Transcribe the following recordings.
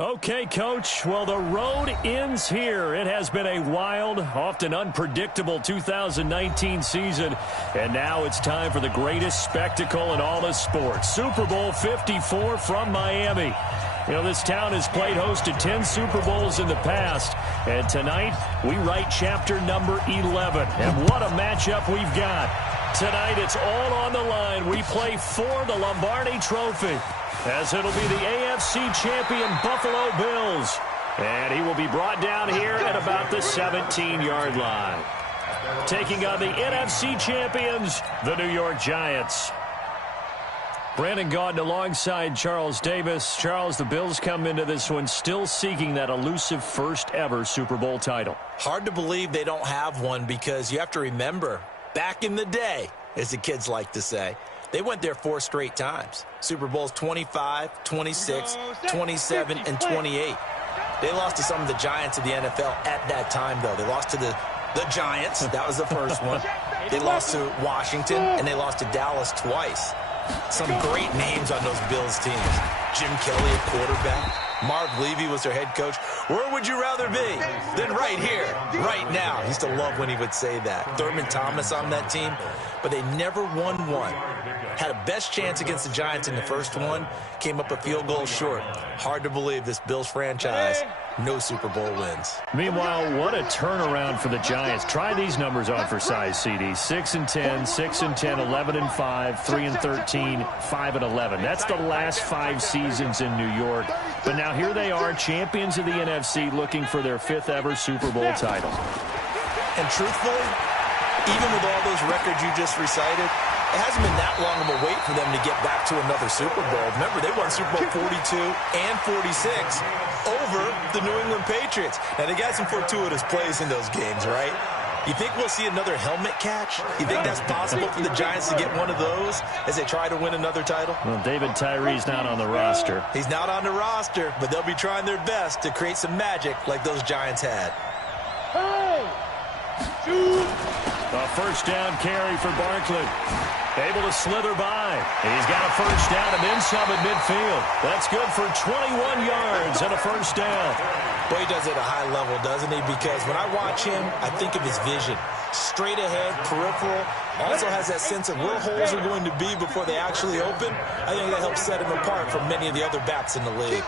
Okay, Coach. Well, the road ends here. It has been a wild, often unpredictable 2019 season. And now it's time for the greatest spectacle in all of sports. Super Bowl 54 from Miami. You know, this town has played host to 10 Super Bowls in the past. And tonight, we write chapter number 11. And what a matchup we've got. Tonight, it's all on the line. We play for the Lombardi Trophy, as it'll be the AFC champion Buffalo Bills. And he will be brought down here at about the 17-yard line. Taking on the NFC champions, the New York Giants. Brandon Gaudin alongside Charles Davis. Charles, the Bills come into this one still seeking that elusive first-ever Super Bowl title. Hard to believe they don't have one, because you have to remember, back in the day, as the kids like to say, they went there 4 straight times. Super Bowls 25, 26, 27, and 28. They lost to some of the giants of the NFL at that time, though. They lost to the Giants. That was the first one. They lost to Washington, and they lost to Dallas twice. Some great names on those Bills teams. Jim Kelly at quarterback. Marv Levy was their head coach. Where would you rather be than right here, right now? He used to love when he would say that. Thurman Thomas on that team, but they never won one. Had a best chance against the Giants in the first one, came up a field goal short. Hard to believe this Bills franchise, no Super Bowl wins. Meanwhile, what a turnaround for the Giants. Try these numbers on for size, CD. 6-10, 6-10, 11-5, 3-13, 5-11. That's the last 5 seasons in New York. But now here they are, champions of the NFC, looking for their 5th ever Super Bowl title. And truthfully, even with all those records you just recited, it hasn't been that long of a wait for them to get back to another Super Bowl. Remember, they won Super Bowl 42 and 46 over the New England Patriots. Now, they got some fortuitous plays in those games, right? You think we'll see another helmet catch? You think that's possible for the Giants to get one of those as they try to win another title? Well, David Tyree's not on the roster. He's not on the roster, but they'll be trying their best to create some magic like those Giants had. A first down carry for Barkley. Able to slither by. He's got a first down and then some at midfield. That's good for 21 yards and a first down. Boy, he does it at a high level, doesn't he? Because when I watch him, I think of his vision. Straight ahead, peripheral. Also has that sense of where holes are going to be before they actually open. I think that helps set him apart from many of the other backs in the league.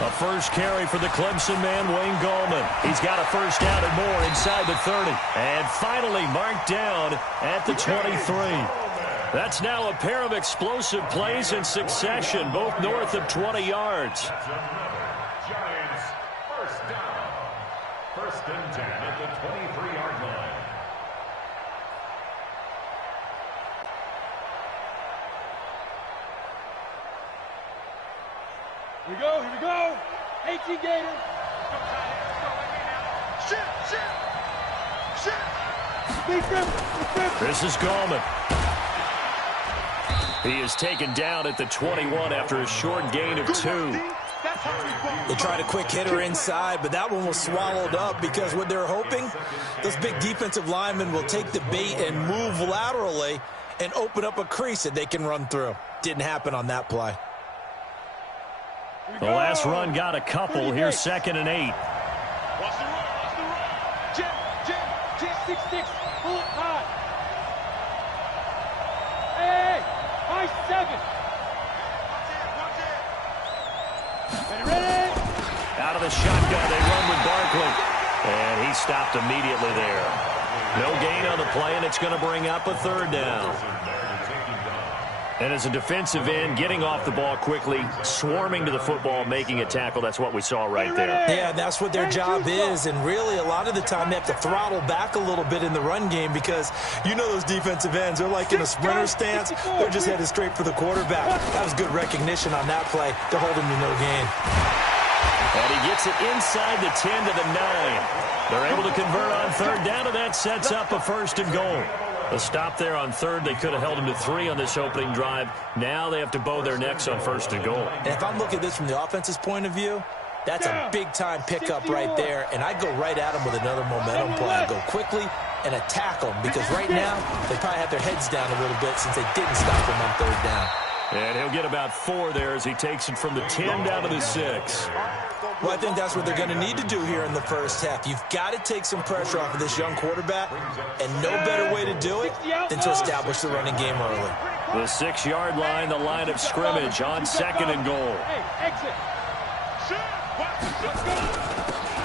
A first carry for the Clemson man, Wayne Gallman. He's got a first down and more inside the 30. And finally marked down at the 23. That's now a pair of explosive plays in succession, both north of 20 yards. Giants, first down. 1st and 10 at the 23-yard line. Here we go. 18 Gators. This is Gallman. He is taken down at the 21 after a short gain of 2. They tried a quick hitter inside, but that one was swallowed up because what they're hoping, those big defensive linemen will take the bait and move laterally and open up a crease that they can run through. Didn't happen on that play. The last run got a couple. Here's 2nd and 8. Watch the run. Jim, 6-6. Pull it high. Hey, 5-7. Ready. Out of the shotgun, they run with Barkley. And he stopped immediately there. No gain on the play, and it's going to bring up a 3rd down. And as a defensive end, getting off the ball quickly, swarming to the football, making a tackle, that's what we saw right there. Yeah, that's what their job is, and really a lot of the time they have to throttle back a little bit in the run game because you know those defensive ends, they're like in a sprinter stance, they're just headed straight for the quarterback. That was good recognition on that play. They're holding to no gain. And he gets it inside the 10 to the 9. They're able to convert on 3rd down, and that sets up a 1st and goal. A stop there on 3rd. They could have held him to 3 on this opening drive. Now they have to bow their necks on 1st and goal. And if I'm looking at this from the offense's point of view, that's a big-time pickup right there, and I'd go right at him with another momentum play. I'd go quickly, and attack them, because right now they probably have their heads down a little bit since they didn't stop them on third down. And he'll get about 4 there as he takes it from the 10 down to the 6. Well, I think that's what they're going to need to do here in the first half. You've got to take some pressure off of this young quarterback, and no better way to do it than to establish the running game early. The 6-yard line, the line of scrimmage on 2nd and goal.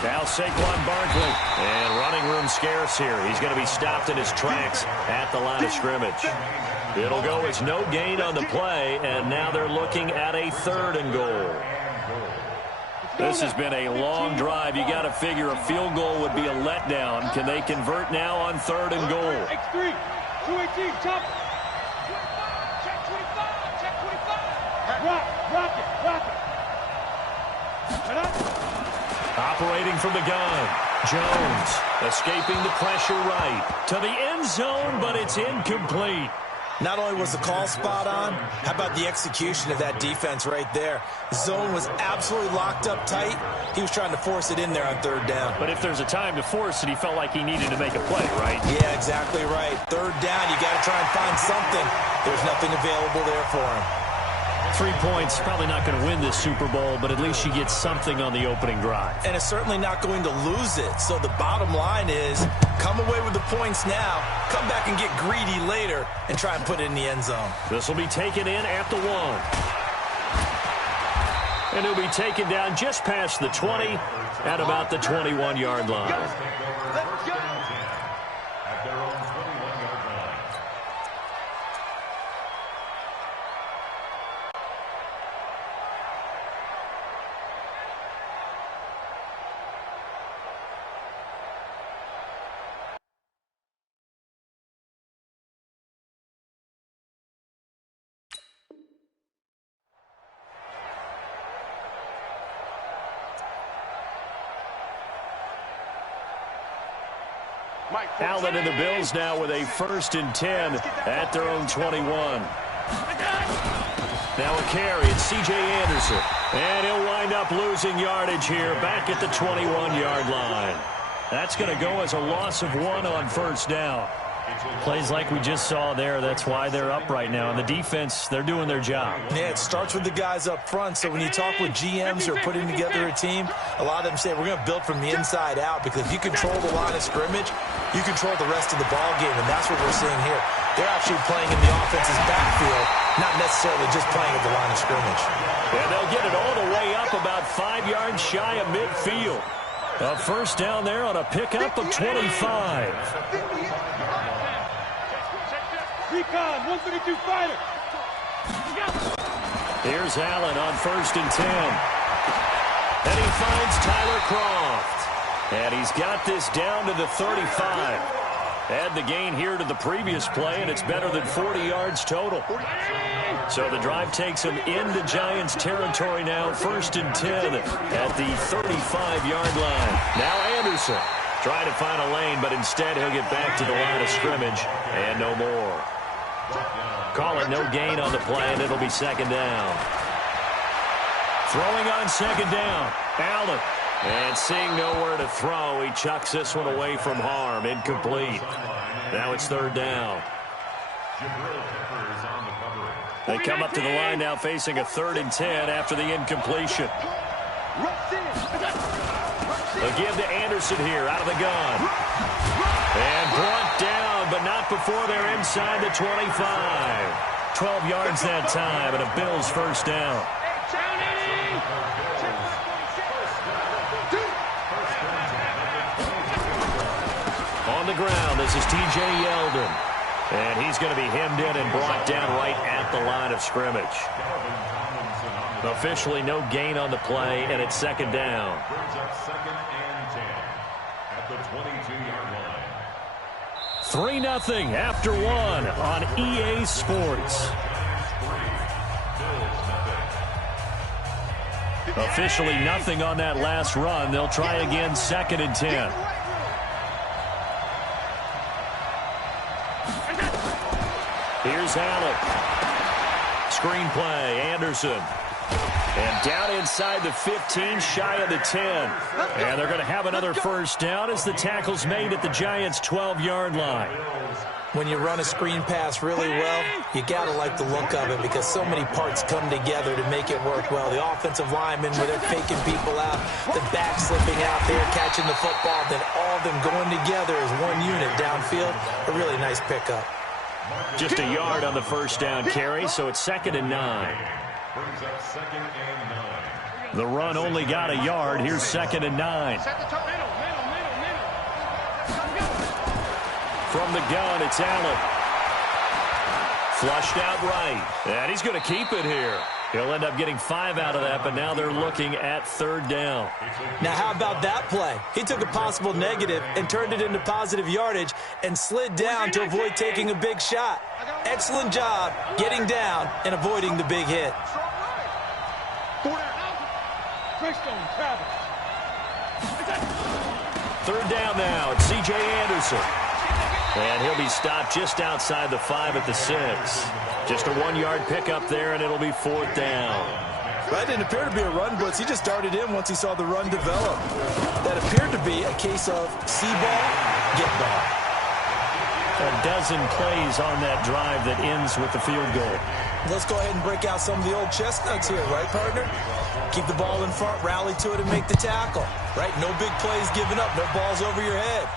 Now Saquon Barkley, and running room scarce here. He's going to be stopped in his tracks at the line of scrimmage. It'll go as no gain on the play, and now they're looking at a 3rd and goal. This has been a long drive. You got to figure a field goal would be a letdown. Can they convert now on 3rd and goal? X3, 218, chop. Check 25, check 25. Rock it. Operating from the gun. Jones escaping the pressure right to the end zone, but it's incomplete. Not only was the call spot on, how about the execution of that defense right there? The zone was absolutely locked up tight. He was trying to force it in there on 3rd down. But if there's a time to force it, he felt like he needed to make a play, right? Yeah, exactly right. 3rd down, you got to try and find something. There's nothing available there for him. 3 points, probably not going to win this Super Bowl, but at least you get something on the opening drive. And it's certainly not going to lose it. So the bottom line is, come away with the points now, come back and get greedy later, and try and put it in the end zone. This will be taken in at the 1. And it'll be taken down just past the 20 at about the 21-yard line. Let's go. At their own 21-yard line. Allen and the Bills now with a 1st and 10 at their own 21. Now a carry, it's C.J. Anderson. And he'll wind up losing yardage here back at the 21-yard line. That's going to go as a loss of 1 on 1st down. Plays like we just saw there. That's why they're up right now. And the defense, they're doing their job. Yeah, it starts with the guys up front. So when you talk with GMs who are putting together a team, a lot of them say, we're going to build from the inside out, because if you control the line of scrimmage, you control the rest of the ball game, and that's what we're seeing here. They're actually playing in the offense's backfield, not necessarily just playing at the line of scrimmage. And they'll get it all the way up about 5 yards shy of midfield. A 1st down there on a pickup of 25. Recon, 132 fighter. Here's Allen on 1st and 10. And he finds Tyler Kroft. And he's got this down to the 35. Add the gain here to the previous play, and it's better than 40 yards total. So the drive takes him into Giants territory now, 1st and 10 at the 35-yard line. Now Anderson trying to find a lane, but instead he'll get back to the line of scrimmage, and no more. Call it no gain on the play, and it'll be 2nd down. Throwing on 2nd down, Allen. And seeing nowhere to throw, he chucks this one away from harm. Incomplete. Now it's 3rd down. They come up to the line now facing a 3rd and 10 after the incompletion. They'll give to Anderson here out of the gun. And brought down, but not before they're inside the 25. 12 yards that time, and a Bills 1st down. On the ground, this is T.J. Yeldon. And he's going to be hemmed in and brought down right at the line of scrimmage. Officially no gain on the play, and it's 2nd down. Brings up 2nd and 10 at the 22-yard line. 3-0 after 1 on EA Sports. Officially nothing on that last run. They'll try again, 2nd and 10. Here's Allen. Screen play, Anderson. And down inside the 15, shy of the 10. And they're going to have another first down as the tackle's made at the Giants' 12-yard line. When you run a screen pass really well, you got to like the look of it because so many parts come together to make it work well. The offensive linemen, where they're faking people out, the back slipping out there, catching the football, then all of them going together as one unit downfield. A really nice pickup. Just a yard on the first down carry, so it's 2nd and 9. Brings up 2nd and 9. The run only got a yard. Here's 2nd and 9. From the gun, it's Allen. Flushed out right. And he's going to keep it here. He'll end up getting 5 out of that, but now they're looking at 3rd down. Now, how about that play? He took a possible negative and turned it into positive yardage and slid down to avoid taking a big shot. Excellent job getting down and avoiding the big hit. 3rd down now. It's C.J. Anderson. And he'll be stopped just outside the 5 at the 6. Just a 1-yard pickup there, and it'll be 4th down. That didn't appear to be a run blitz. He just darted in once he saw the run develop. That appeared to be a case of see ball, get ball. A dozen plays on that drive that ends with the field goal. Let's go ahead and break out some of the old chestnuts here, right, partner? Keep the ball in front, rally to it, and make the tackle. Right? No big plays given up, no balls over your head.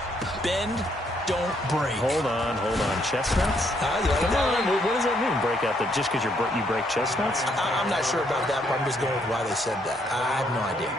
Bend, don't break. Hold on. Chestnuts? You like Come that on. one? What does that mean, break out? Just because you break chestnuts? I'm not sure about that, but I'm just going with why they said that. I have no idea.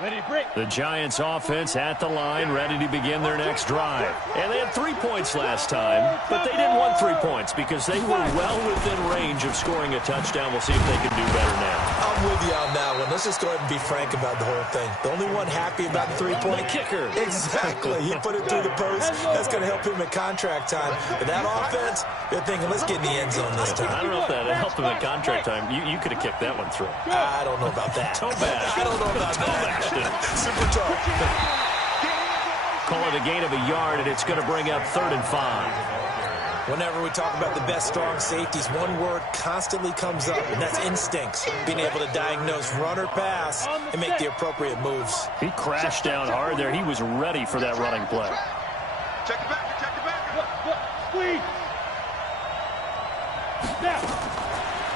Ready to break. The Giants offense at the line, ready to begin their next drive. And they had 3 points last time, but they didn't want 3 points because they were well within range of scoring a touchdown. We'll see if they can do better now. I'm with you on that one. Let's just go ahead and be frank about the whole thing. The only one happy about the 3-point kicker. Exactly. He put it through the post. That's going to help him at contract time. But that offense, they're thinking, let's get in the end zone this time. I don't know if that helped him at contract time. You could have kicked that one through. I don't know about that. Toe bash. I don't know about that. Super tough. Call it a gain of a yard, and it's going to bring up 3rd and 5. Whenever we talk about the best strong safeties, one word constantly comes up, and that's instincts. Being able to diagnose run or pass and make the appropriate moves. He crashed down hard there. He was ready for that running play. Check it back. Squeeze. Now.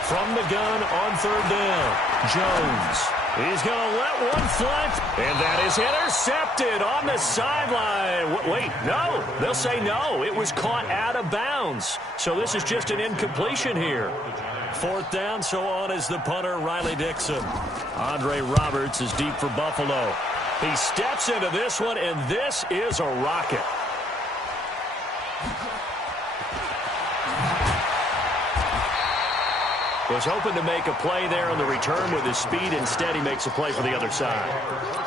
From the gun on 3rd down, Jones. He's going to let one fly, and that is intercepted on the sideline. Wait, no. They'll say no. It was caught out of bounds. So this is just an incompletion here. 4th down, so on is the punter, Riley Dixon. Andre Roberts is deep for Buffalo. He steps into this one, and this is a rocket. Was hoping to make a play there on the return with his speed. Instead, he makes a play for the other side.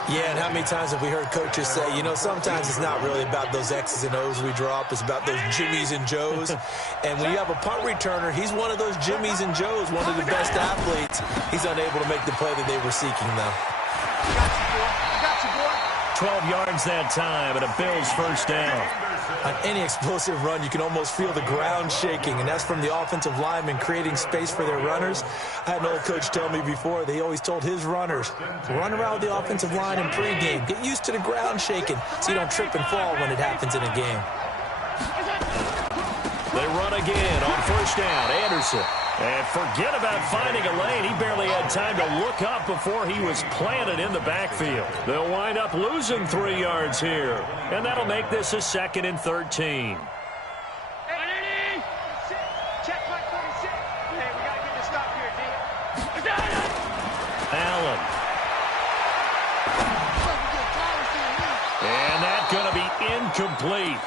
Yeah, and how many times have we heard coaches say, you know, sometimes it's not really about those X's and O's we drop. It's about those Jimmies and Joes. And when you have a punt returner, he's one of those Jimmies and Joes, one of the best athletes. He's unable to make the play that they were seeking, though. I got you, boy. 12 yards that time, and a Bills first down. On any explosive run, you can almost feel the ground shaking, and that's from the offensive linemen creating space for their runners. I had an old coach tell me before, they always told his runners, run around the offensive line in pregame. Get used to the ground shaking so you don't trip and fall when it happens in a game. They run again on first down. Anderson. And forget about finding a lane. He barely had time to look up before he was planted in the backfield. They'll wind up losing 3 yards here. And that'll make this a 2nd and 13. Allen. And that's going to be incomplete.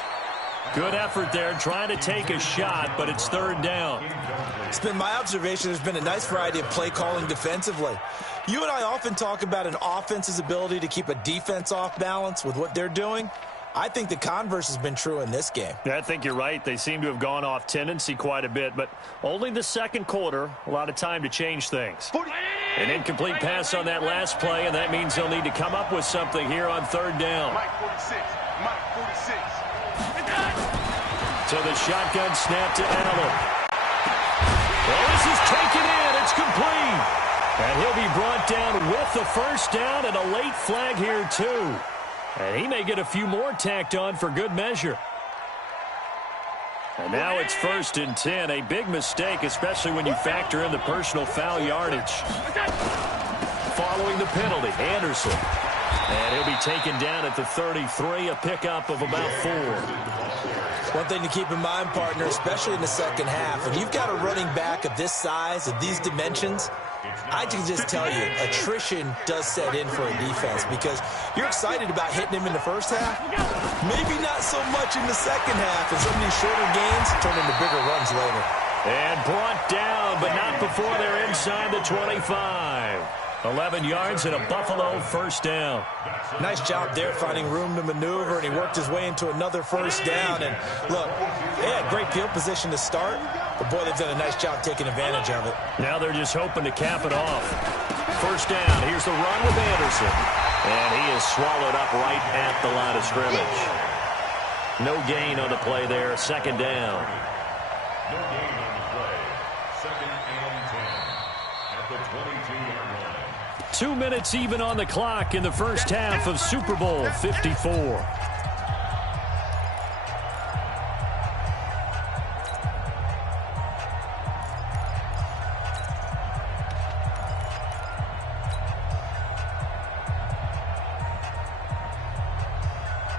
Good effort there, trying to take a shot, but it's 3rd down. It's been my observation there's been a nice variety of play calling defensively. You and I often talk about an offense's ability to keep a defense off balance with what they're doing. I think the converse has been true in this game. Yeah, I think you're right. They seem to have gone off tendency quite a bit, but only the 2nd quarter, a lot of time to change things. An incomplete pass on that last play, and that means they'll need to come up with something here on 3rd down. Mike 46. Mike 46. So the shotgun snap to Allen. Well, this is taken in. It's complete. And he'll be brought down with the first down and a late flag here, too. And he may get a few more tacked on for good measure. And now it's 1st and 10. A big mistake, especially when you factor in the personal foul yardage. Following the penalty, Anderson. And he'll be taken down at the 33, a pickup of about 4. One thing to keep in mind, partner, especially in the second half, when you've got a running back of this size, of these dimensions, I can just tell you, attrition does set in for a defense because you're excited about hitting him in the first half. Maybe not so much in the second half, and some of these shorter gains turn into bigger runs later. And brought down, but not before they're inside the 25. 11 yards and a Buffalo first down. Nice job there finding room to maneuver, and he worked his way into another first down. And look, they had great field position to start, but boy, they've done a nice job taking advantage of it. Now they're just hoping to cap it off. First down, here's the run with Anderson. And he is swallowed up right at the line of scrimmage. No gain on the play there, second down. No gain on the play. 2nd and 10 at the 22-yard line. 2 minutes even on the clock in the first half of Super Bowl 54.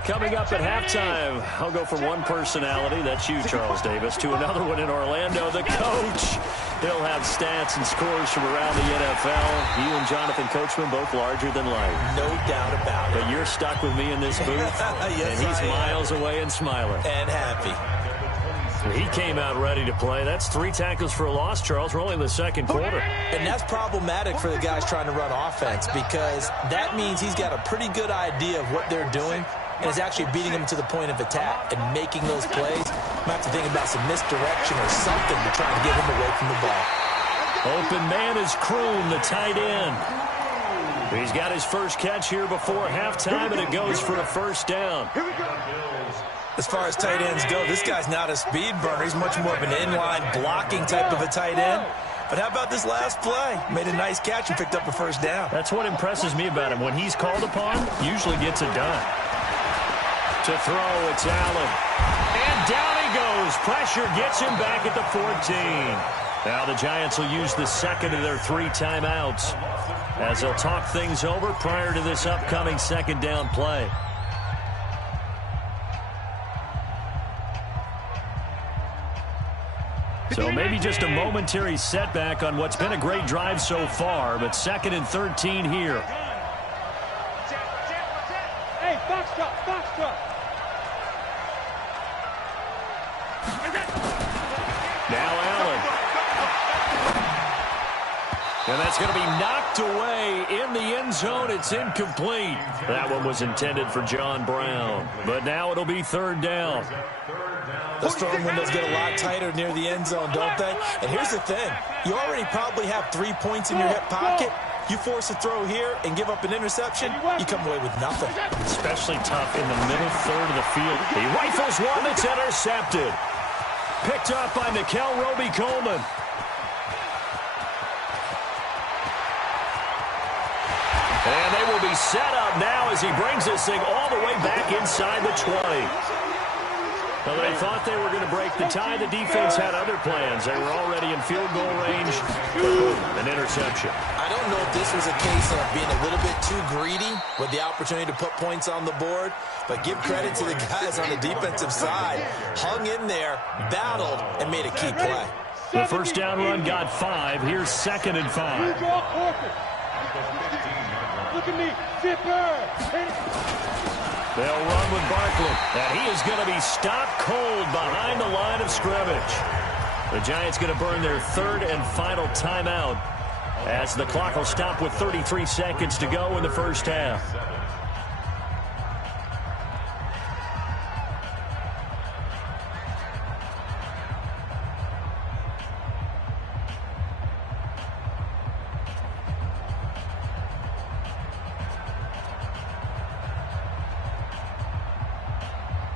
Coming up at halftime, I'll go from one personality, that's you, Charles Davis, to another one in Orlando, the coach. He'll have stats and scores from around the NFL. You and Jonathan Coachman, both larger than life. No doubt about it. But you're stuck with me in this booth, yes, and he's miles away and smiling. And happy. He came out ready to play. That's 3 tackles for a loss, Charles. We're only in the second quarter. And that's problematic for the guys trying to run offense because that means he's got a pretty good idea of what they're doing and is actually beating them to the point of attack and making those plays. Might have to think about some misdirection or something to try and get him away from the ball. Open man is Kroon, the tight end. He's got his first catch here before halftime, and it goes for a first down. As far as tight ends go, this guy's not a speed burner. He's much more of an inline blocking type of a tight end. But how about this last play? Made a nice catch and picked up a first down. That's what impresses me about him. When he's called upon, usually gets it done. To throw, it's Allen. And down he goes. Pressure gets him back at the 14. Now the Giants will use the second of their 3 timeouts as they'll talk things over prior to this upcoming second down play. So maybe just a momentary setback on what's been a great drive so far, but 2nd and 13 here. Hey, box drop, box drop. Now Allen. And that's going to be knocked away in the end zone. It's incomplete. That one was intended for John Brown. But now it'll be 3rd down. Those throwing windows get a lot tighter near the end zone, don't they? And here's the thing. You already probably have 3 points in your hip pocket. You force a throw here and give up an interception, you come away with nothing. Especially tough in the middle third of the field. He rifles one that's intercepted. Picked up by Nickel Roby-Coleman. And they will be set up now as he brings this thing all the way back inside the 20. Well, they thought they were going to break the tie. The defense had other plans. They were already in field goal range. Boom, an interception. I don't know if this was a case of being a little bit too greedy with the opportunity to put points on the board, but give credit to the guys on the defensive side. Hung in there, battled, and made a key play. The first down run got 5. Here's 2nd and 5. Look at me, zipper. They'll run with Barkley, and he is going to be stopped cold behind the line of scrimmage. The Giants going to burn their 3rd and final timeout as the clock will stop with 33 seconds to go in the first half.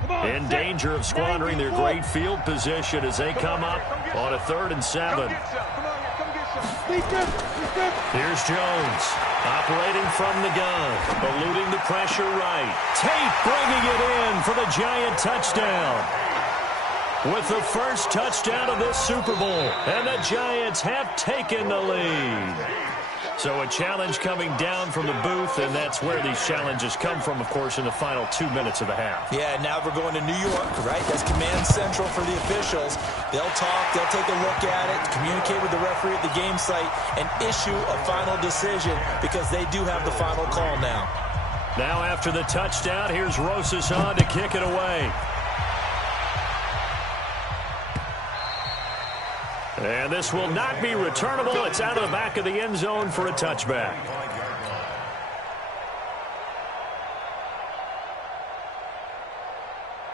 Come In danger of squandering their great field position as they come up on a 3rd and 7. Here's Jones, operating from the gun, eluding the pressure right. Tate bringing it in for the Giant touchdown. With the first touchdown of this Super Bowl, and the Giants have taken the lead. So a challenge coming down from the booth, and that's where these challenges come from, of course, in the final 2 minutes of the half. Yeah, now we're going to New York, right? That's command central for the officials. They'll talk, they'll take a look at it, communicate with the referee at the game site, and issue a final decision because they do have the final call now. Now after the touchdown, here's Rosas on to kick it away. And this will not be returnable. It's out of the back of the end zone for a touchback.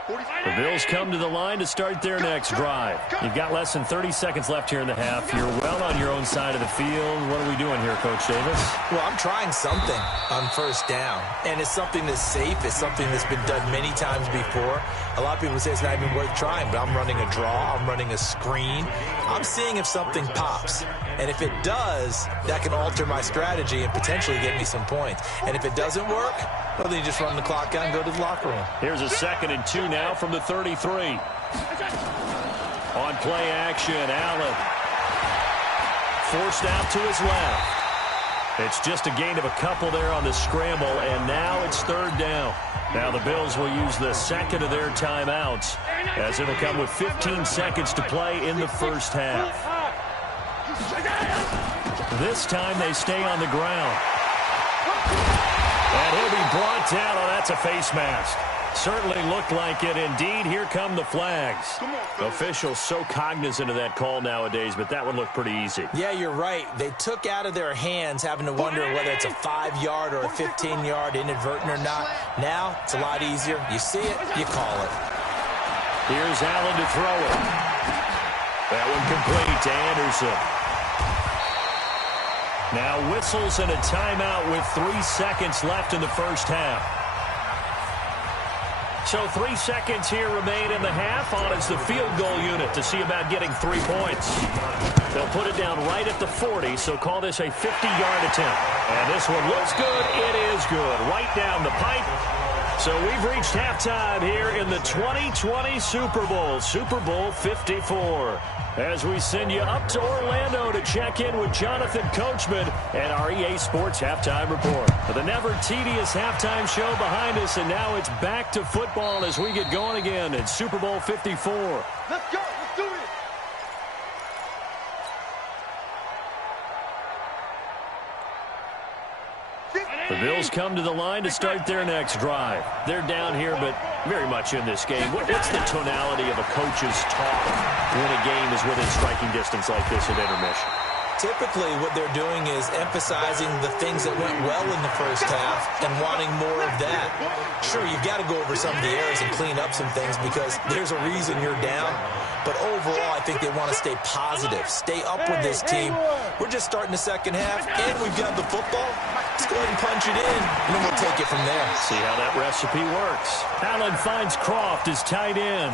The Bills come to the line to start their next drive. You've got less than 30 seconds left here in the half. You're well on your own side of the field. What are we doing here, Coach Davis? Well, I'm trying something on first down, and it's something that's safe. It's something that's been done many times before. A lot of people say it's not even worth trying, but I'm running a draw. I'm running a screen. I'm seeing if something pops, and if it does, that can alter my strategy and potentially get me some points. And if it doesn't work, well, then you just run the clock out and go to the locker room. Here's a 2nd and 2 now from the 33. On play action, Allen. Forced out to his left. It's just a gain of a couple there on the scramble, and now it's 3rd down. Now the Bills will use the 2nd of their timeouts, as it'll come with 15 seconds to play in the first half. This time they stay on the ground. And he'll be brought down. Oh, that's a face mask. Certainly looked like it. Indeed, here come the flags. Officials so cognizant of that call nowadays, but that one looked pretty easy. Yeah, you're right. They took out of their hands having to wonder whether it's a 5-yard or a 15-yard inadvertent or not. Now, it's a lot easier. You see it, you call it. Here's Allen to throw it. That one complete to Anderson. Now whistles and a timeout with 3 seconds left in the first half. So 3 seconds here remain in the half on as the field goal unit to see about getting 3 points. They'll put it down right at the 40, so call this a 50-yard attempt. And this one looks good. It is good. Right down the pipe. So we've reached halftime here in the 2020 Super Bowl, Super Bowl 54. As we send you up to Orlando to check in with Jonathan Coachman and our EA Sports Halftime Report. The never tedious halftime show behind us, and now it's back to football as we get going again in Super Bowl 54. Let's go. Let's do it. The Bills come to the line to start their next drive. They're down here, but very much in this game. What's the tonality of a coach's talk when a game is within striking distance like this at intermission? Typically, what they're doing is emphasizing the things that went well in the first half and wanting more of that. Sure, you've got to go over some of the errors and clean up some things because there's a reason you're down. But overall, I think they want to stay positive, stay up with this team. We're just starting the second half, and we've got the football. Let's go ahead and punch it in, and then we'll take it from there. See how that recipe works. Allen finds Croft as tight end.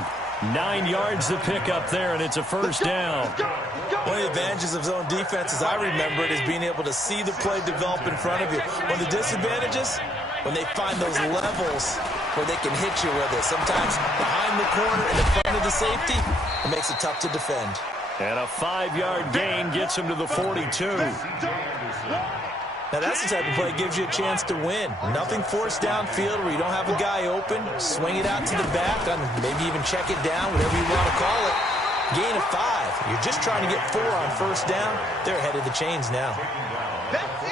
9 yards to pick up there, and it's a first down. One of the advantages of zone defense, as I remember it, is being able to see the play develop in front of you. One of the disadvantages, when they find those levels where they can hit you with it. Sometimes behind the corner and in front of the safety, it makes it tough to defend. And a 5-yard gain gets him to the 42. Now, that's the type of play that gives you a chance to win. Nothing forced downfield where you don't have a guy open. Swing it out to the back, and maybe even check it down, whatever you want to call it. Gain of 5. You're just trying to get 4 on first down. They're ahead of the chains now.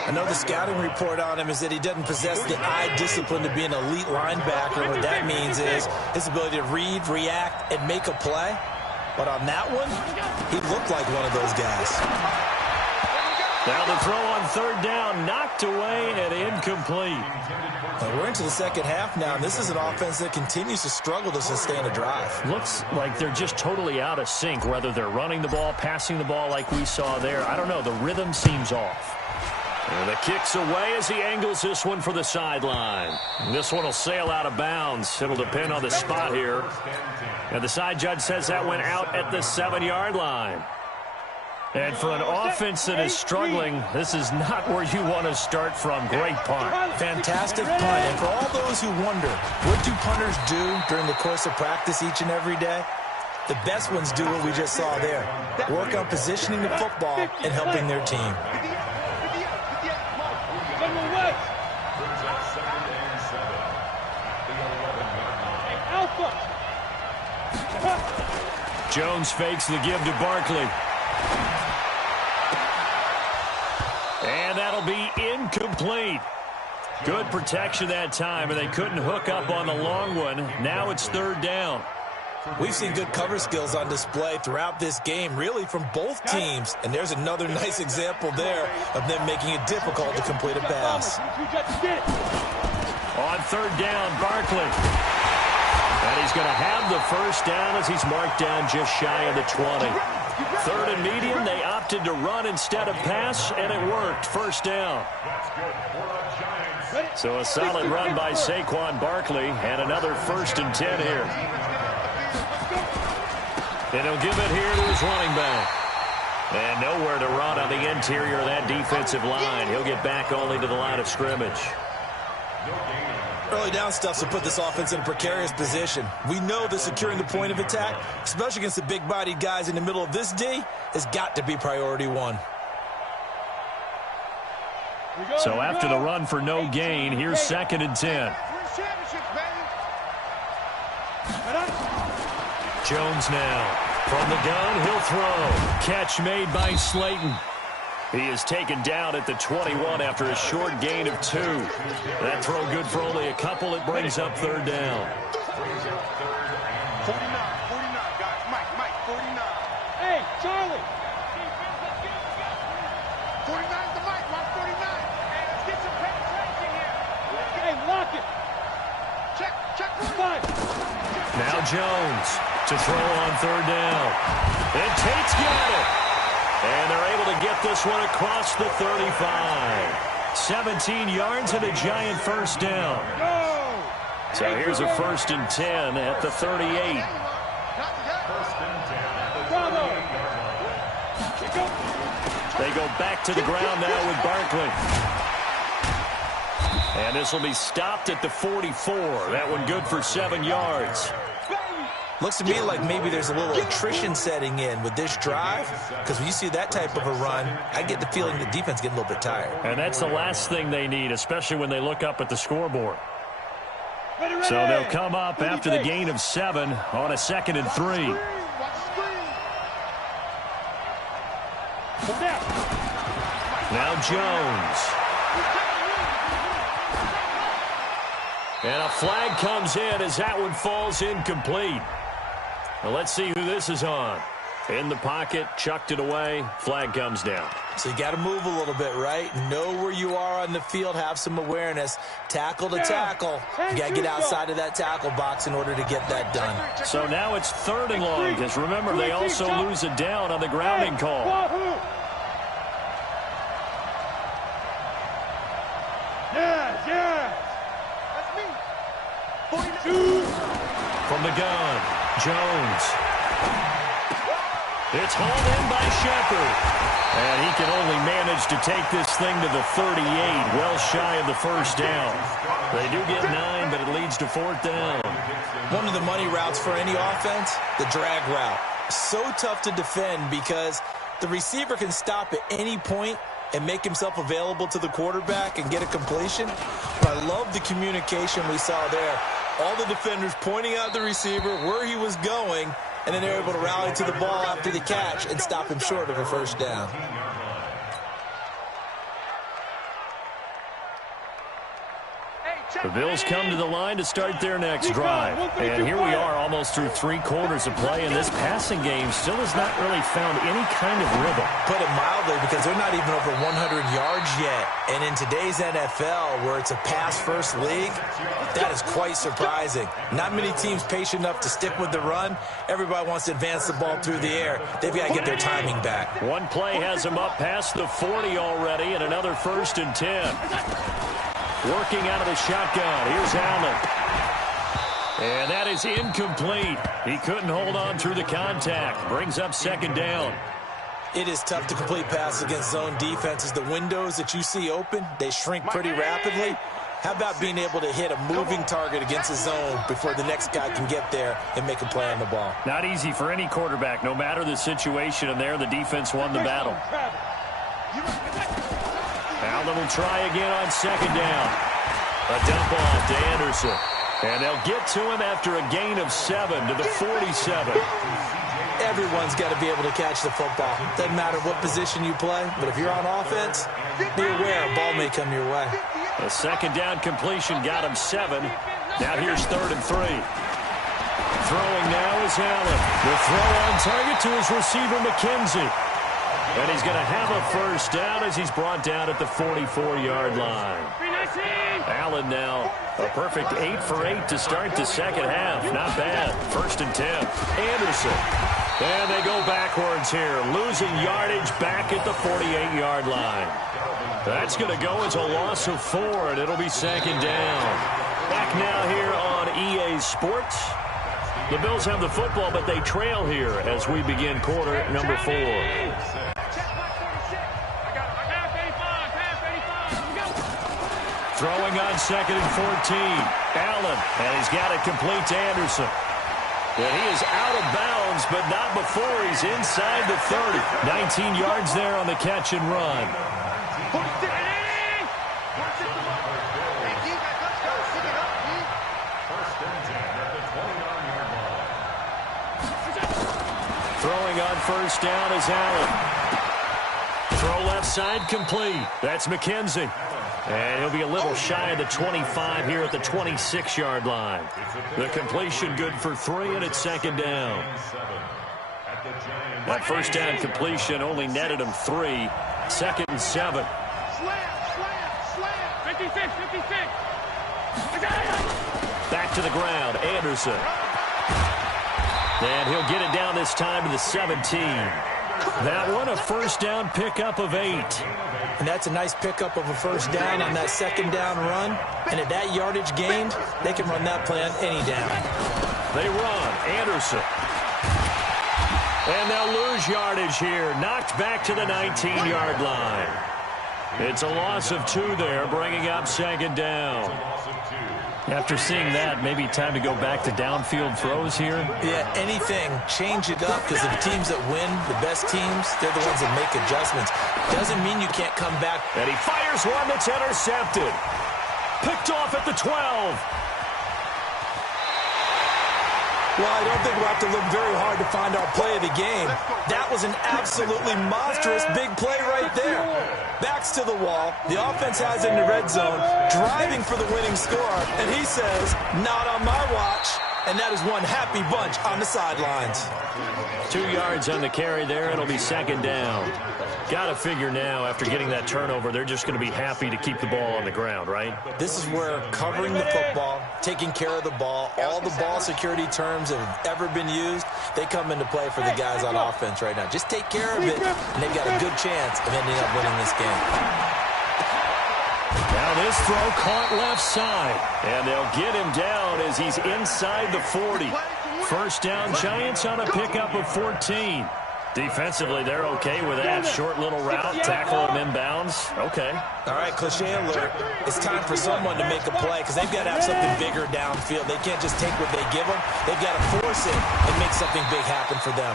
I know the scouting report on him is that he doesn't possess the eye discipline to be an elite linebacker. What that means is his ability to read, react, and make a play. But on that one, he looked like one of those guys. Now the throw on third down, knocked away and incomplete. Now we're into the second half now, and this is an offense that continues to struggle to sustain a drive. Looks like they're just totally out of sync, whether they're running the ball, passing the ball like we saw there. I don't know. The rhythm seems off. And the kick's away as he angles this one for the sideline. This one will sail out of bounds. It'll depend on the spot here. And the side judge says that went out at the 7-yard line. And for an offense that is struggling, this is not where you want to start from. Great punt. Fantastic punt. And for all those who wonder, what do punters do during the course of practice each and every day? The best ones do what we just saw there. Work on positioning the football and helping their team. Jones fakes the give to Barkley. And that'll be incomplete. Good protection that time, and they couldn't hook up on the long one. Now it's 3rd down. We've seen good cover skills on display throughout this game, really from both teams. And there's another nice example there of them making it difficult to complete a pass. On 3rd down, Barkley. And he's going to have the first down as he's marked down just shy of the 20. 3rd and medium, they opted to run instead of pass, and it worked. 1st down. So a solid run by Saquon Barkley, and another 1st and 10 here. And he'll give it here to his running back. And nowhere to run on the interior of that defensive line. He'll get back only to the line of scrimmage. Early down stuff to put this offense in a precarious position. We know that securing the point of attack, especially against the big-bodied guys in the middle of this D, has got to be priority 1. So after the run for no gain, here's 2nd and 10. Jones now. From the gun, he'll throw. Catch made by Slayton. He is taken down at the 21 after a short gain of 2. That throw good for only a couple. It brings up 3rd down. 49, guys. Mike, 49. Hey, Charlie. 49 is the Mike, Mark 49. Hey, let's get some penetration here. Hey, lock it. Check. 5. Now Jones to throw on 3rd down. And Tate's got it. And they're able to get this one across the 35. 17 yards and a giant 1st down. So here's a 1st and 10 at the 38. They go back to the ground now with Barkley. And this will be stopped at the 44. That one good for 7 yards. Looks to me like maybe there's a little attrition setting in with this drive, because when you see that type of a run, I get the feeling the defense getting a little bit tired. And that's the last thing they need, especially when they look up at the scoreboard. So they'll come up after the gain of 7 on a 2nd and 3. Now Jones. And a flag comes in as that one falls incomplete. Well, let's see who this is on. In the pocket, chucked it away, flag comes down. So you got to move a little bit, right? Know where you are on the field, have some awareness. Tackle to tackle. You got to get outside of that tackle box in order to get that done. So now it's 3rd and long, because remember, they also lose it down on the grounding call. From the gun, Jones. It's hauled in by Shepard. And he can only manage to take this thing to the 38, well shy of the 1st down. They do get 9, but it leads to 4th down. One of the money routes for any offense, the drag route. So tough to defend because the receiver can stop at any point and make himself available to the quarterback and get a completion. But I love the communication we saw there. All the defenders pointing out the receiver, where he was going, and then they're able to rally to the ball after the catch and stop him short of a 1st down. Hey, The Bills come to the line to start their next drive. And here we are almost through 3 quarters of play, and this passing game still has not really found any kind of rhythm. Put it mildly, because they're not even over 100 yards yet. And in today's NFL, where it's a pass-first league, that is quite surprising. Not many teams patient enough to stick with the run. Everybody wants to advance the ball through the air. They've got to get their timing back. One play has them up past the 40 already, and another 1st and 10. Working out of the shotgun. Here's Allen. And that is incomplete. He couldn't hold on through the contact. Brings up 2nd down. It is tough to complete passes against zone defenses. The windows that you see open, they shrink pretty rapidly. How about being able to hit a moving target against a zone before the next guy can get there and make a play on the ball? Not easy for any quarterback, no matter the situation, and there the defense won the battle. Allen will try again on 2nd down. A dump off to Anderson. And they'll get to him after a gain of 7 to the 47. Everyone's got to be able to catch the football. Doesn't matter what position you play, but if you're on offense, be aware a ball may come your way. A 2nd down completion got him 7. Now here's 3rd and 3. Throwing now is Allen. The throw on target to his receiver, McKenzie. And he's going to have a 1st down as he's brought down at the 44-yard line. Allen now a perfect 8 for 8 to start the 2nd half. Not bad. 1st and 10. Anderson. And they go backwards here. Losing yardage back at the 48-yard line. That's going to go as a loss of 4, and it'll be 2nd down. Back now here on EA Sports. The Bills have the football, but they trail here as we begin quarter number 4. Throwing on 2nd and 14. Allen, and he's got it complete to Anderson. And he is out of bounds, but not before he's inside the 30. 19 yards there on the catch and run. Throwing on 1st down is Allen. Throw left side complete. That's McKenzie. And he'll be a little shy of the 25 here at the 26-yard line. The completion good for 3, and it's 2nd down. That 1st down completion only netted him 3. 2nd and 7. Back to the ground, Anderson. And he'll get it down this time to the 17. That one, a 1st down pickup of 8. And that's a nice pickup of a 1st down on that 2nd down run. And at that yardage gained, they can run that play on any down. They run. Anderson. And they'll lose yardage here. Knocked back to the 19-yard line. It's a loss of 2 there, bringing up 2nd down. After seeing that, maybe time to go back to downfield throws here? Yeah, anything. Change it up, because the teams that win, the best teams, they're the ones that make adjustments. Doesn't mean you can't come back. And he fires one that's intercepted. Picked off at the 12. Well, I don't think we'll have to look very hard to find our play of the game. That was an absolutely monstrous big play right there. Backs to the wall. The offense has it in the red zone, driving for the winning score. And he says, not on my watch. And that is one happy bunch on the sidelines. 2 yards on the carry there. It'll be 2nd down. Got to figure now, after getting that turnover, they're just going to be happy to keep the ball on the ground, right? This is where covering the football, taking care of the ball, all the ball security terms that have ever been used, they come into play for the guys on offense right now. Just take care of it, and they've got a good chance of ending up winning this game. Now this throw caught left side, and they'll get him down as he's inside the 40. 1st down, Giants on a pickup of 14. Defensively, they're okay with that. Short little route, tackle him inbounds. Okay. All right, cliche alert. It's time for someone to make a play, because they've got to have something bigger downfield. They can't just take what they give them. They've got to force it and make something big happen for them.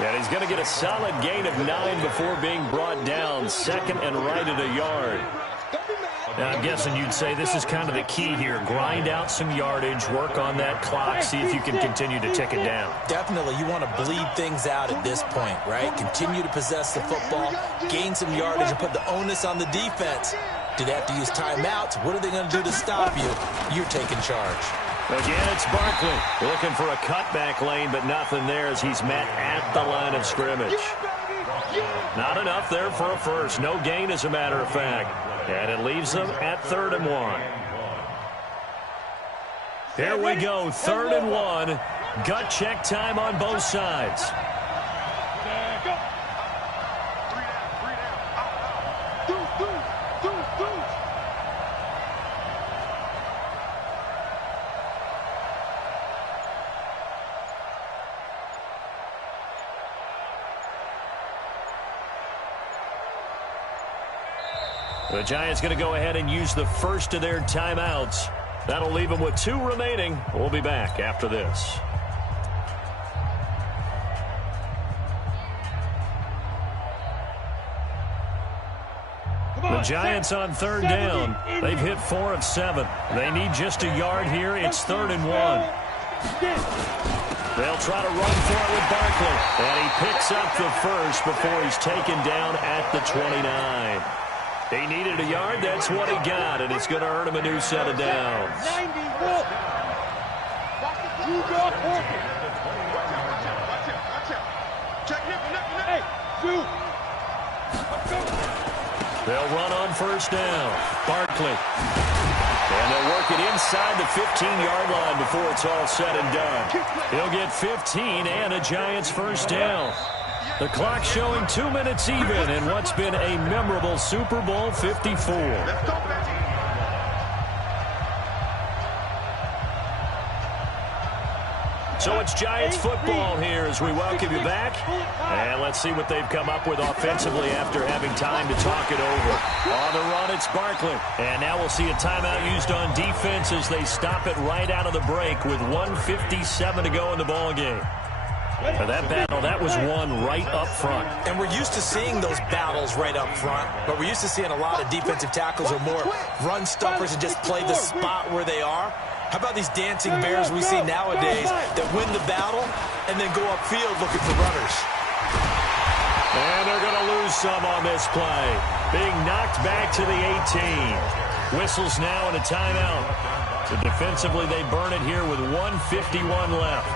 And he's going to get a solid gain of 9 before being brought down. 2nd and right at a yard. Now, I'm guessing you'd say this is kind of the key here. Grind out some yardage, work on that clock, see if you can continue to tick it down. Definitely. You want to bleed things out at this point, right? Continue to possess the football, gain some yardage, and put the onus on the defense. Do they have to use timeouts? What are they going to do to stop you? You're taking charge. Again, it's Barkley looking for a cutback lane, but nothing there as he's met at the line of scrimmage. Not enough there for a first. No gain, as a matter of fact. And it leaves them at 3rd and 1. Here we go, 3rd and 1. Gut check time on both sides. The Giants going to go ahead and use the first of their timeouts. That'll leave them with 2 remaining. We'll be back after this. The Giants on 3rd down. They've hit 4 of 7. They need just a yard here. It's 3rd and 1. They'll try to run for it with Barkley. And he picks up the first before he's taken down at the 29. He needed a yard. That's what he got, and it's going to earn him a new set of downs. They'll run on 1st down. Barkley. And they'll work it inside the 15-yard line before it's all said and done. He'll get 15 and a Giants 1st down. The clock showing 2 minutes even in what's been a memorable Super Bowl 54. So it's Giants football here as we welcome you back. And let's see what they've come up with offensively after having time to talk it over. On the run, it's Barkley. And now we'll see a timeout used on defense as they stop it right out of the break with 1:57 to go in the ballgame. That battle, that was won right up front. And we're used to seeing those battles right up front, but we're used to seeing a lot of defensive tackles or more run stuffers and just play the spot where they are. How about these dancing bears we see nowadays that win the battle and then go upfield looking for runners? And they're going to lose some on this play. Being knocked back to the 18. Whistles now and a timeout. So defensively, they burn it here with 1:51 left.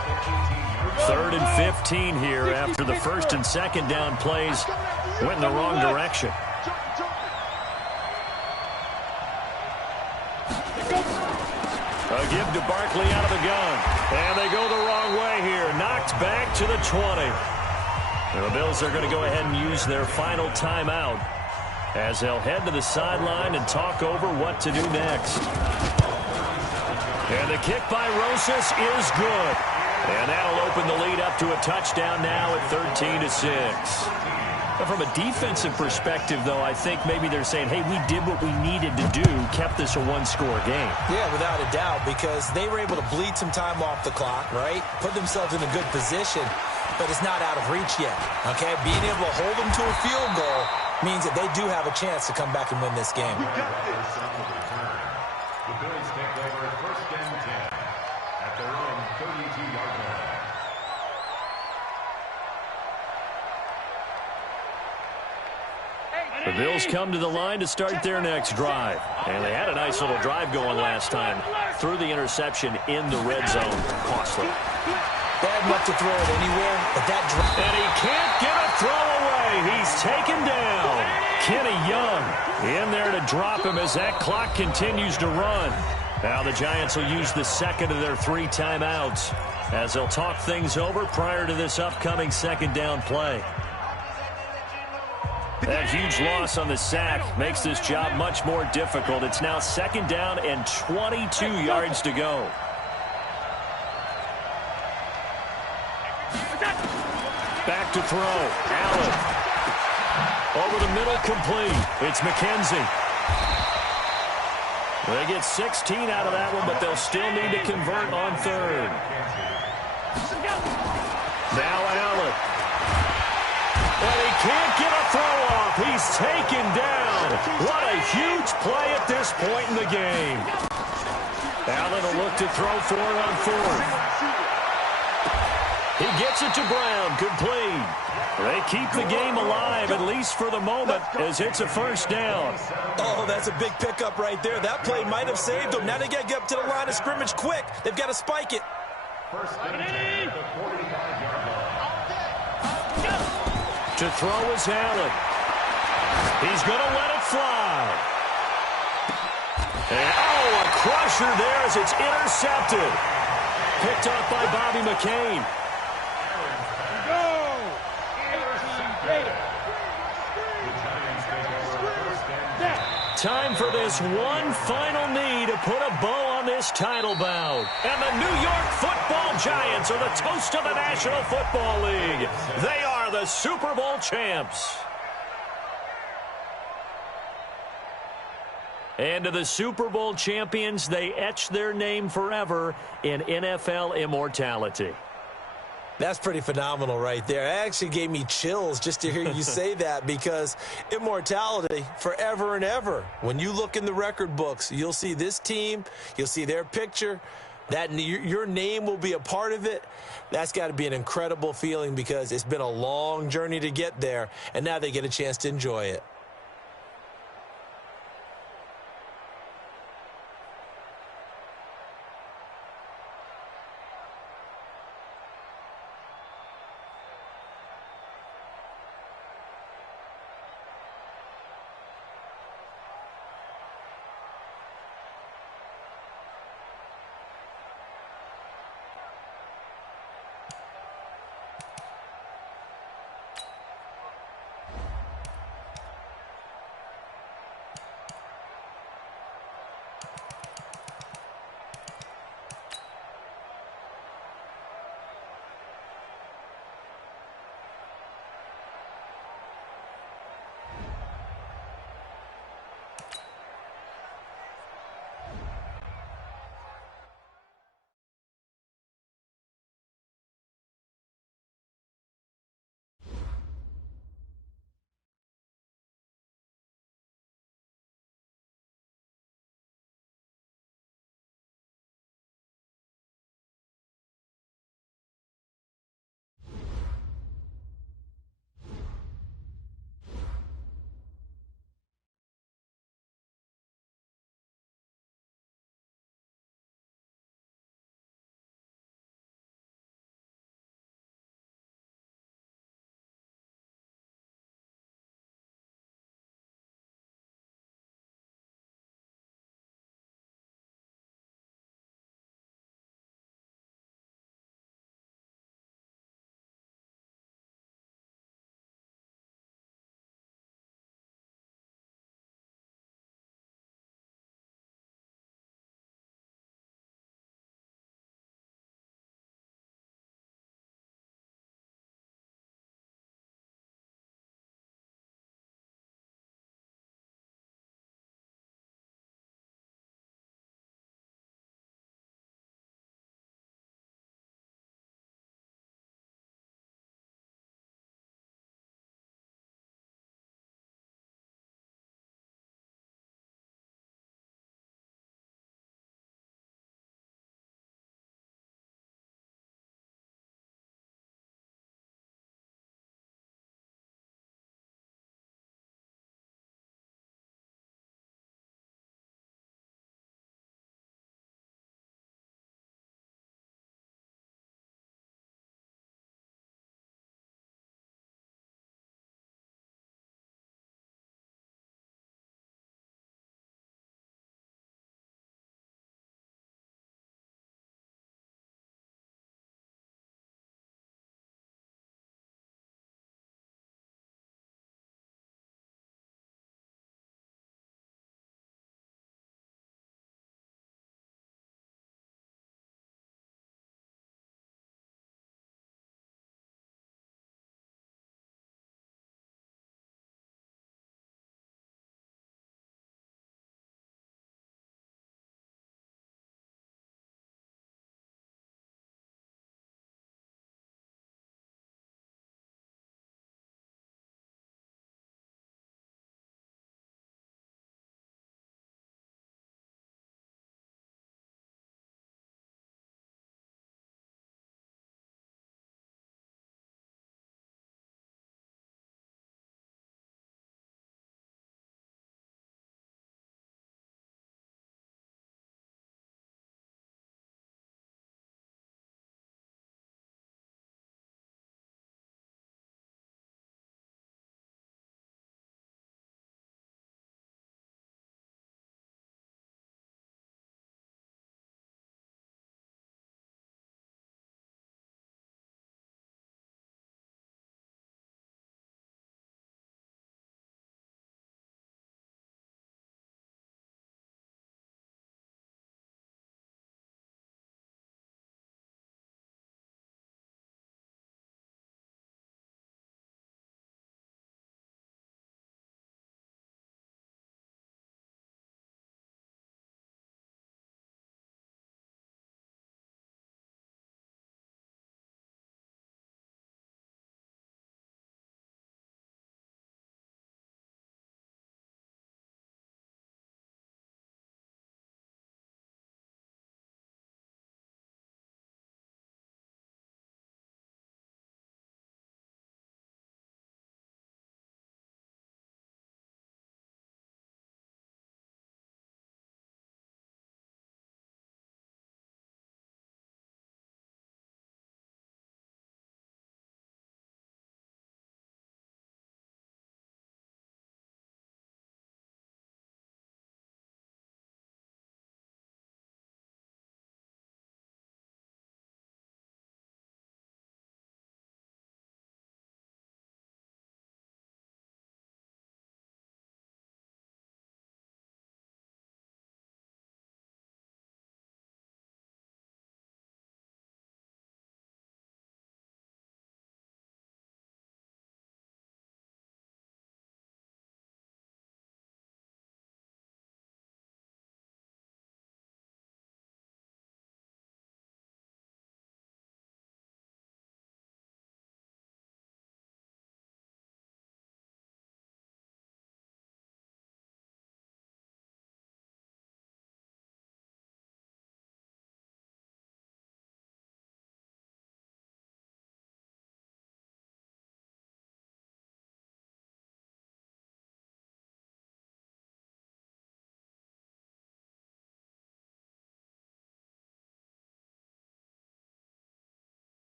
3rd and 15 here after the 1st and 2nd down plays went in the wrong direction. A give to Barkley out of the gun. And they go the wrong way here. Knocked back to the 20. And the Bills are going to go ahead and use their final timeout as they'll head to the sideline and talk over what to do next. And the kick by Rosas is good. And that'll open the lead up to a touchdown now at 13-6. But from a defensive perspective, though, I think maybe they're saying, hey, we did what we needed to do, kept this a 1-score game. Yeah, without a doubt, because they were able to bleed some time off the clock, right? Put themselves in a good position, but it's not out of reach yet, okay? Being able to hold them to a field goal means that they do have a chance to come back and win this game. The Bills take over 1st and 10 at their own 32-yard line. The Bills come to the line to start their next drive. And they had a nice little drive going last time. Threw the interception in the red zone. Costly. Bad enough to throw it anywhere, but that drive. And he can't get a throw away. He's taken down. Kenny Young in there to drop him as that clock continues to run. Now the Giants will use the 2nd of their 3 timeouts as they'll talk things over prior to this upcoming 2nd down play. That huge loss on the sack makes this job much more difficult. It's now 2nd down and 22 yards to go. Back to throw. Allen. Over the middle, complete. It's McKenzie. They get 16 out of that one, but they'll still need to convert on 3rd. Now Allen. And he can't get a throw off. He's taken down. What a huge play at this point in the game. Allen will look to throw for it on 4th. He gets it to Brown. Complete. They keep the game alive, at least for the moment, as it's a first down. Oh, that's a big pickup right there. That play might have saved them. Now they got to get up to the line of scrimmage quick. They've got to spike it. First and 10 at the 45-yard line. To throw is Allen. He's going to let it fly. And, a crusher there as it's intercepted. Picked up by Bobby McCain. Time for this one final knee to put a bow on this title bout. And the New York Football Giants are the toast of the National Football League. They are the Super Bowl champs. And to the Super Bowl champions, they etch their name forever in NFL immortality. That's pretty phenomenal right there. It actually gave me chills just to hear you say that, because immortality forever and ever. When you look in the record books, you'll see this team, you'll see their picture, that your name will be a part of it. That's got to be an incredible feeling, because it's been a long journey to get there, and now they get a chance to enjoy it.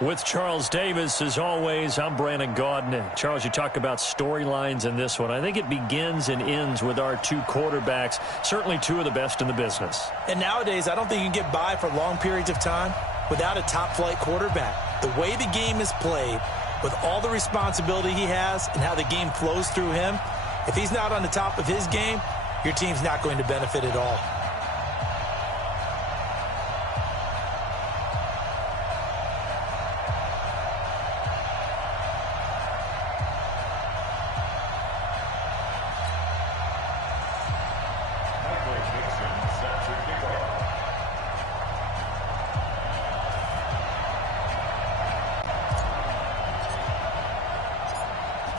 With Charles Davis, as always, I'm Brandon Gaudin. Charles, you talk about storylines in this one. I think it begins and ends with our two quarterbacks, certainly two of the best in the business. And nowadays, I don't think you can get by for long periods of time without a top-flight quarterback. The way the game is played, with all the responsibility he has and how the game flows through him, if he's not on the top of his game, your team's not going to benefit at all.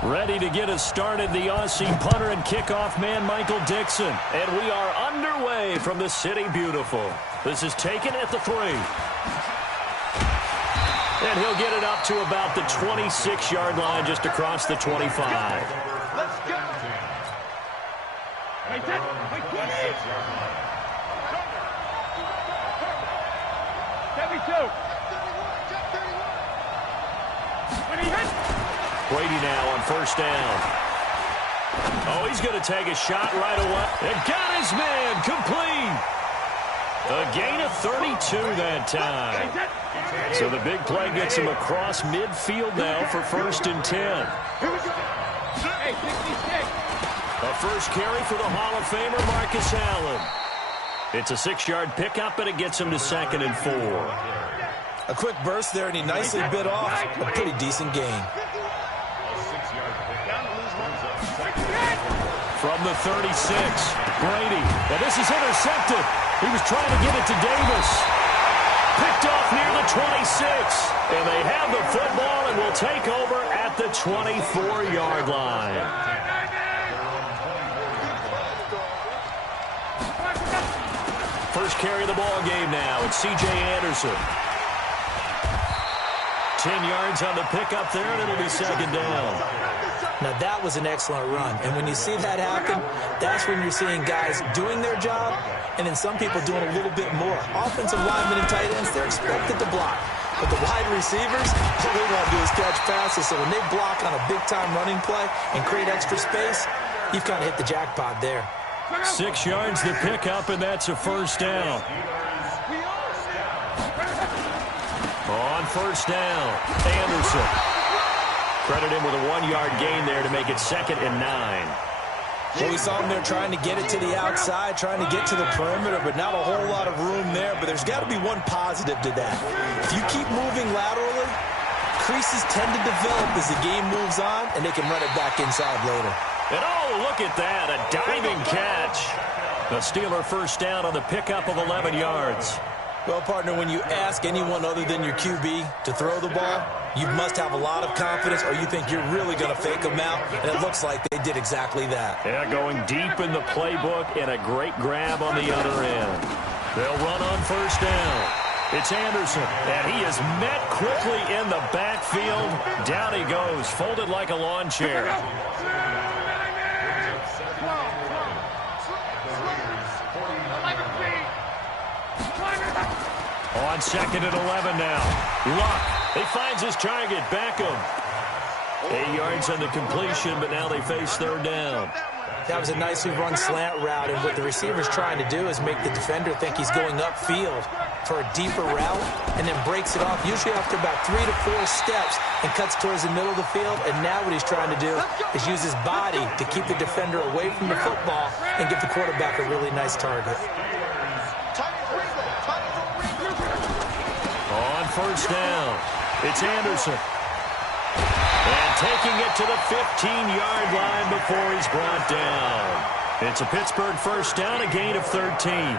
Ready to get us started, the Aussie punter and kickoff man, Michael Dixon. And we are underway from the City Beautiful. This is taken at the 3. And he'll get it up to about the 26-yard line, just across the 25. Let's go. Wait, wait, 72. When he hits. Brady now on first down. Oh, he's going to take a shot right away. And got his man complete. A gain of 32 that time. So the big play gets him across midfield now for 1st and 10. A first carry for the Hall of Famer, Marcus Allen. It's a 6-yard pickup, and it gets him to 2nd and 4. A quick burst there, and he nicely bit off a pretty decent gain. From the 36, Brady. And this is intercepted. He was trying to get it to Davis. Picked off near the 26. And they have the football and will take over at the 24-yard line. First carry of the ball game now. It's C.J. Anderson. 10 yards on the pickup there, and it'll be 2nd down. Now, that was an excellent run. And when you see that happen, that's when you're seeing guys doing their job and then some people doing a little bit more. Offensive linemen and tight ends, they're expected to block. But the wide receivers, all they want to do is catch passes. So when they block on a big-time running play and create extra space, you've kind of hit the jackpot there. 6 yards to pick up, and that's a first down. On first down, Anderson. Credit him with a 1-yard gain there to make it 2nd and 9. Well, we saw him there trying to get it to the outside, trying to get to the perimeter, but not a whole lot of room there. But there's got to be one positive to that. If you keep moving laterally, creases tend to develop as the game moves on, and they can run it back inside later. And oh, look at that, a diving catch. The Steeler first down on the pickup of 11 yards. Well, partner, when you ask anyone other than your QB to throw the ball, you must have a lot of confidence or you think you're really going to fake them out, and it looks like they did exactly that. Yeah, going deep in the playbook and a great grab on the other end. They'll run on first down. It's Anderson, and he is met quickly in the backfield. Down he goes, folded like a lawn chair. On 2nd and 11 now. Luck. He finds his target. Beckham. 8 yards on the completion, but now they face 3rd down. That was a nicely run slant route, and what the receiver's trying to do is make the defender think he's going upfield for a deeper route, and then breaks it off, usually after about 3 to 4 steps, and cuts towards the middle of the field. And now what he's trying to do is use his body to keep the defender away from the football and give the quarterback a really nice target. On first down, it's Anderson. And taking it to the 15-yard line before he's brought down. It's a Pittsburgh first down, a gain of 13.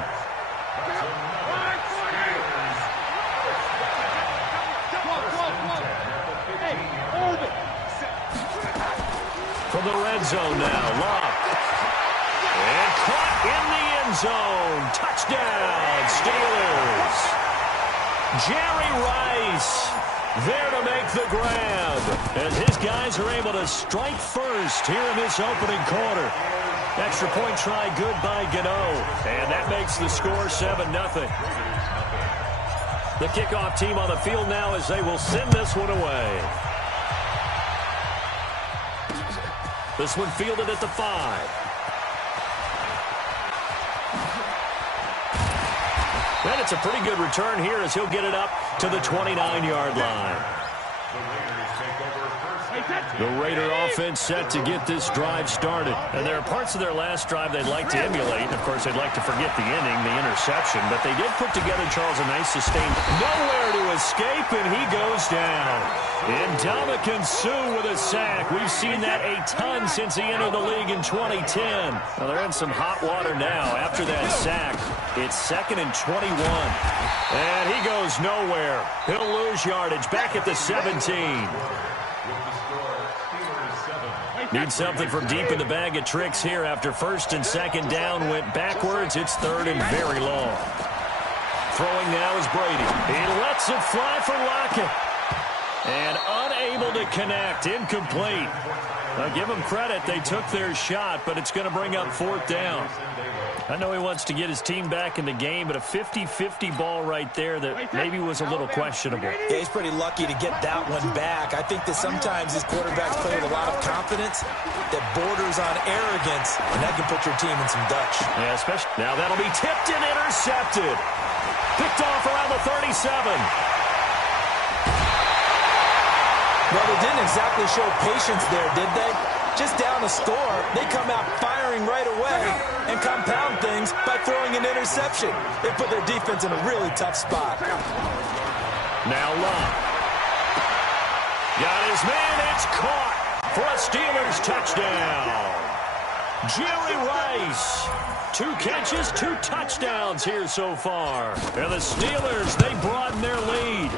From the red zone now, Luck. And caught in the end zone. Touchdown, Steelers. Jerry Rice there to make the grab as his guys are able to strike first here in this opening quarter. Extra point try good by Gano, and that makes the score 7-0. The kickoff team on the field now as they will send this one away. This one fielded at the 5. And it's a pretty good return here as he'll get it up to the 29-yard line. The Raider offense set to get this drive started. And there are parts of their last drive they'd like to emulate. Of course, they'd like to forget the inning, the interception. But they did put together, Charles, a nice sustained. Nowhere to escape, and he goes down. Ndamukong Suh with a sack. We've seen that a ton since he entered the league in 2010. Well, they're in some hot water now. After that sack, it's 2nd and 21. And he goes nowhere. He'll lose yardage back at the 17. Need something from deep in the bag of tricks here after 1st and 2nd down went backwards. It's 3rd and very long. Throwing now is Brady. He lets it fly for Lockett. And unable to connect. Incomplete. I'll give them credit. They took their shot, but it's going to bring up 4th down. I know he wants to get his team back in the game, but a 50-50 ball right there that maybe was a little questionable. Yeah, he's pretty lucky to get that one back. I think that sometimes these quarterbacks play with a lot of confidence that borders on arrogance, and that can put your team in some Dutch. Yeah, especially now that'll be tipped and intercepted. Picked off around the 37. Well, they didn't exactly show patience there, did they? Just down a score, they come out firing right away and compound things by throwing an interception. They put their defense in a really tough spot. Now Love. Got his man, it's caught for a Steelers touchdown. Jerry Rice. 2 catches, 2 touchdowns here so far. And the Steelers, they broaden their lead.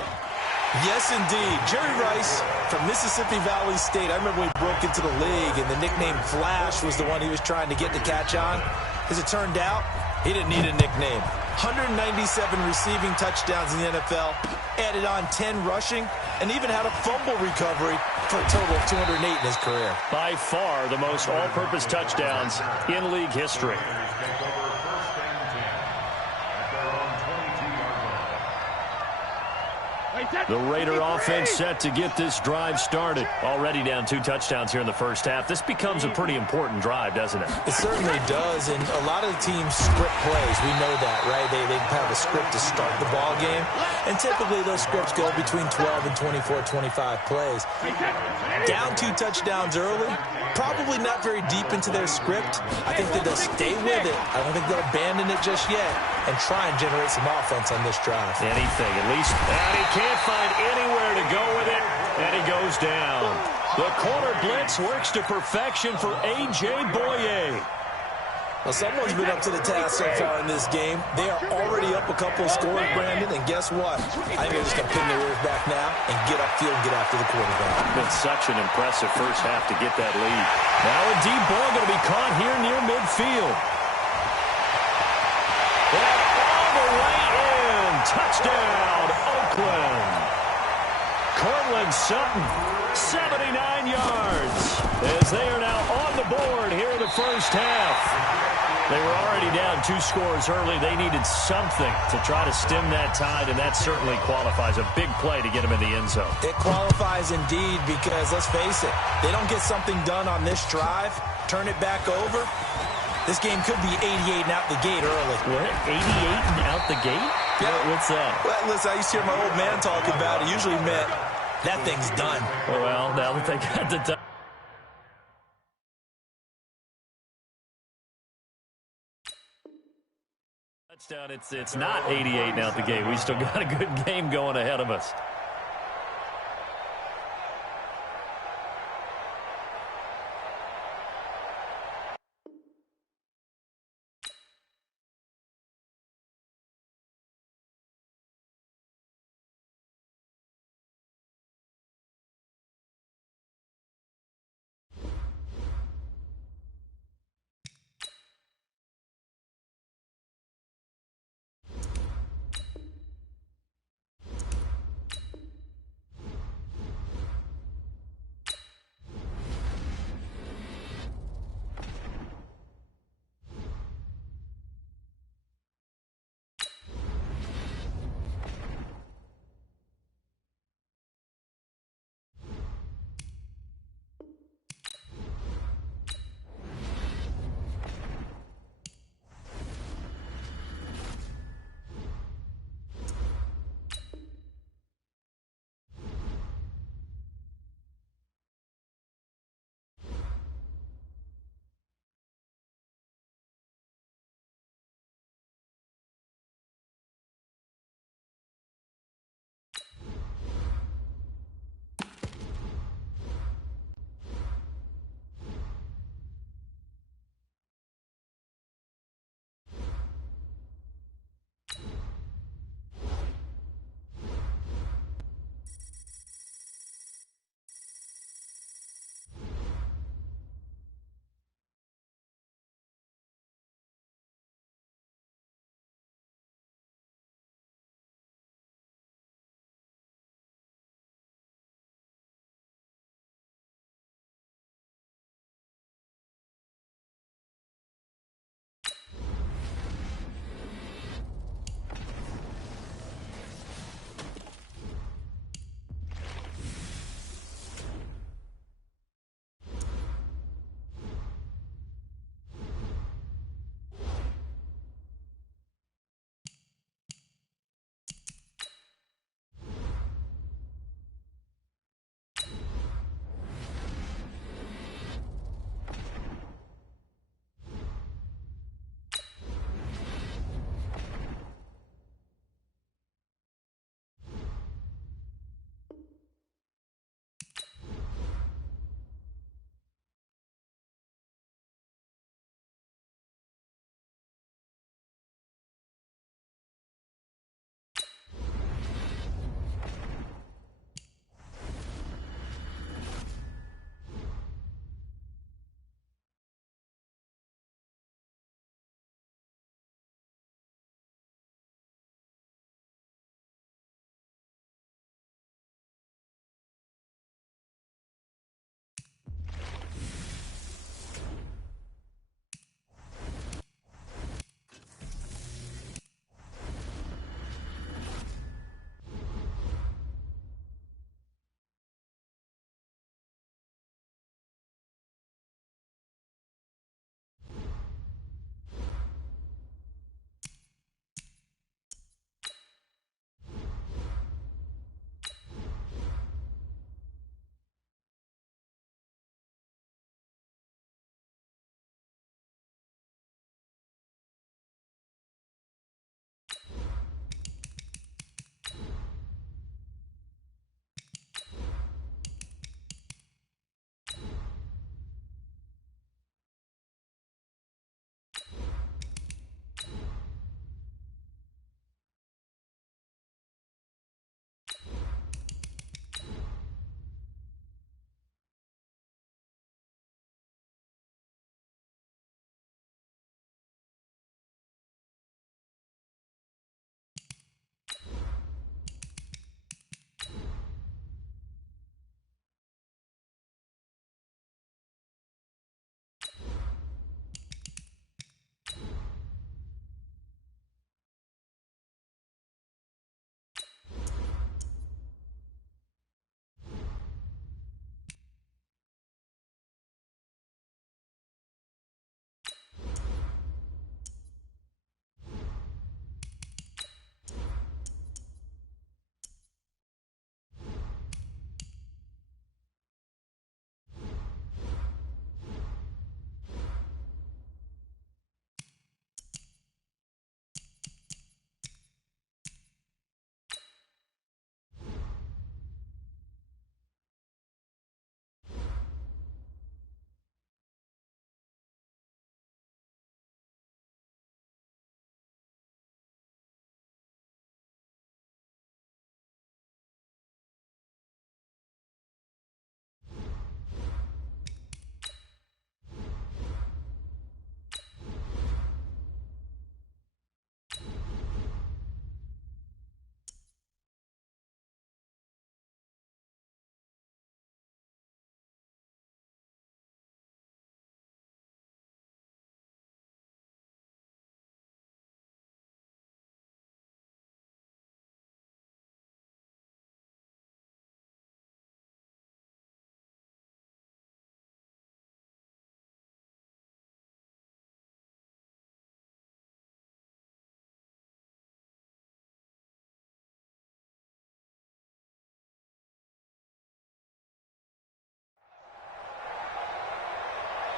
Yes, indeed. Jerry Rice from Mississippi Valley State. I remember when he broke into the league, and the nickname Flash was the one he was trying to get to catch on. As it turned out, he didn't need a nickname. 197 receiving touchdowns in the NFL, added on 10 rushing, and even had a fumble recovery for a total of 208 in his career. By far the most all-purpose touchdowns in league history. The Raider offense set to get this drive started. Already down 2 touchdowns here in the first half. This becomes a pretty important drive, doesn't it? It certainly does, and a lot of the teams script plays. We know that, right? They have a script to start the ball game, and typically those scripts go between 12 and 24, 25 plays. Down 2 touchdowns early, probably not very deep into their script. I think that they'll stay with it. I don't think they'll abandon it just yet and try and generate some offense on this drive. Anything, at least. And he can't find anywhere to go with it, and he goes down. The corner blitz works to perfection for A.J. Boye. Well, someone's been up to the task so far in this game. They are already up a couple of scores, Brandon, and guess what? I think they're just going to pin their ears back now and get upfield and get after the quarterback. Been such an impressive first half to get that lead. Now a deep ball going to be caught here near midfield. And all the way in. Touchdown, Oakland. Cortland Sutton, 79 yards, as they are now on the board here in the first half. They were already down 2 scores early. They needed something to try to stem that tide, and that certainly qualifies. A big play to get them in the end zone. It qualifies indeed because, let's face it, they don't get something done on this drive, turn it back over. This game could be 88 and out the gate early. What? 88 and out the gate? Yeah. What's that? Well, listen, I used to hear my old man talk about it. Usually meant that thing's done. Well, now that they got the time. Touchdown, it's not 88 and out the gate. We still got a good game going ahead of us.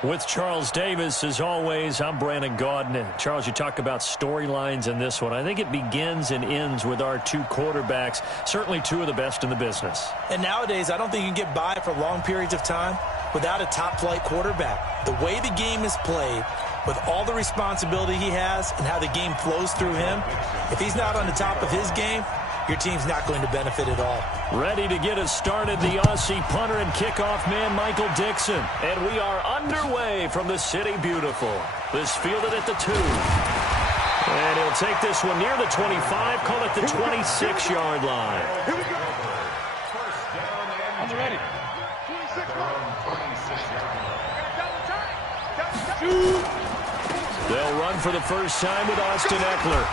With Charles Davis, as always, I'm Brandon Gaudin. Charles, you talk about storylines in this one. I think it begins and ends with our two quarterbacks, certainly two of the best in the business. And nowadays, I don't think you can get by for long periods of time without a top-flight quarterback. The way the game is played, with all the responsibility he has and how the game flows through him, if he's not on the top of his game, your team's not going to benefit at all. Ready to get us started, the Aussie punter and kickoff man, Michael Dixon. And we are underway from the City Beautiful. This fielded at the 2. And he'll take this one near the 25, call it the 26-yard line. Here we go. I'm ready. 26 They'll run for the first time with Austin Eckler.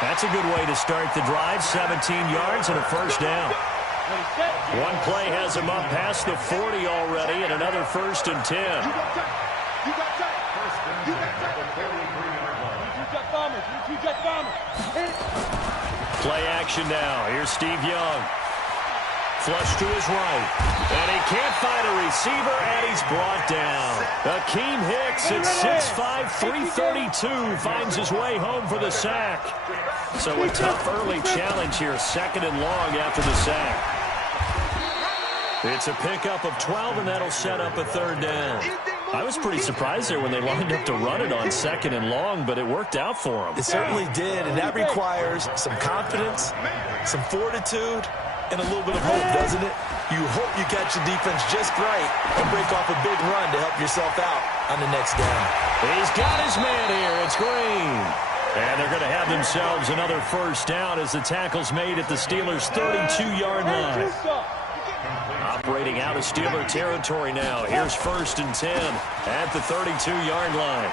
That's a good way to start the drive. 17 yards and a first down. One play has him up past the 40 already, and another 1st and 10. Play action now. Here's Steve Young. Flush to his right. And he can't find a receiver, and he's brought down. Akeem Hicks at 6'5", 332 finds his way home for the sack. So a tough early challenge here, 2nd and long after the sack. It's a pickup of 12, and that'll set up a 3rd down. I was pretty surprised there when they lined up to run it on 2nd and long, but it worked out for them. It certainly did, and that requires some confidence, some fortitude, and a little bit of hope, doesn't it? You hope you catch the defense just right and break off a big run to help yourself out on the next down. He's got his man here. It's Green. And they're going to have themselves another 1st down as the tackle's made at the Steelers' 32-yard line. Operating out of Steeler territory now. Here's 1st and 10 at the 32-yard line.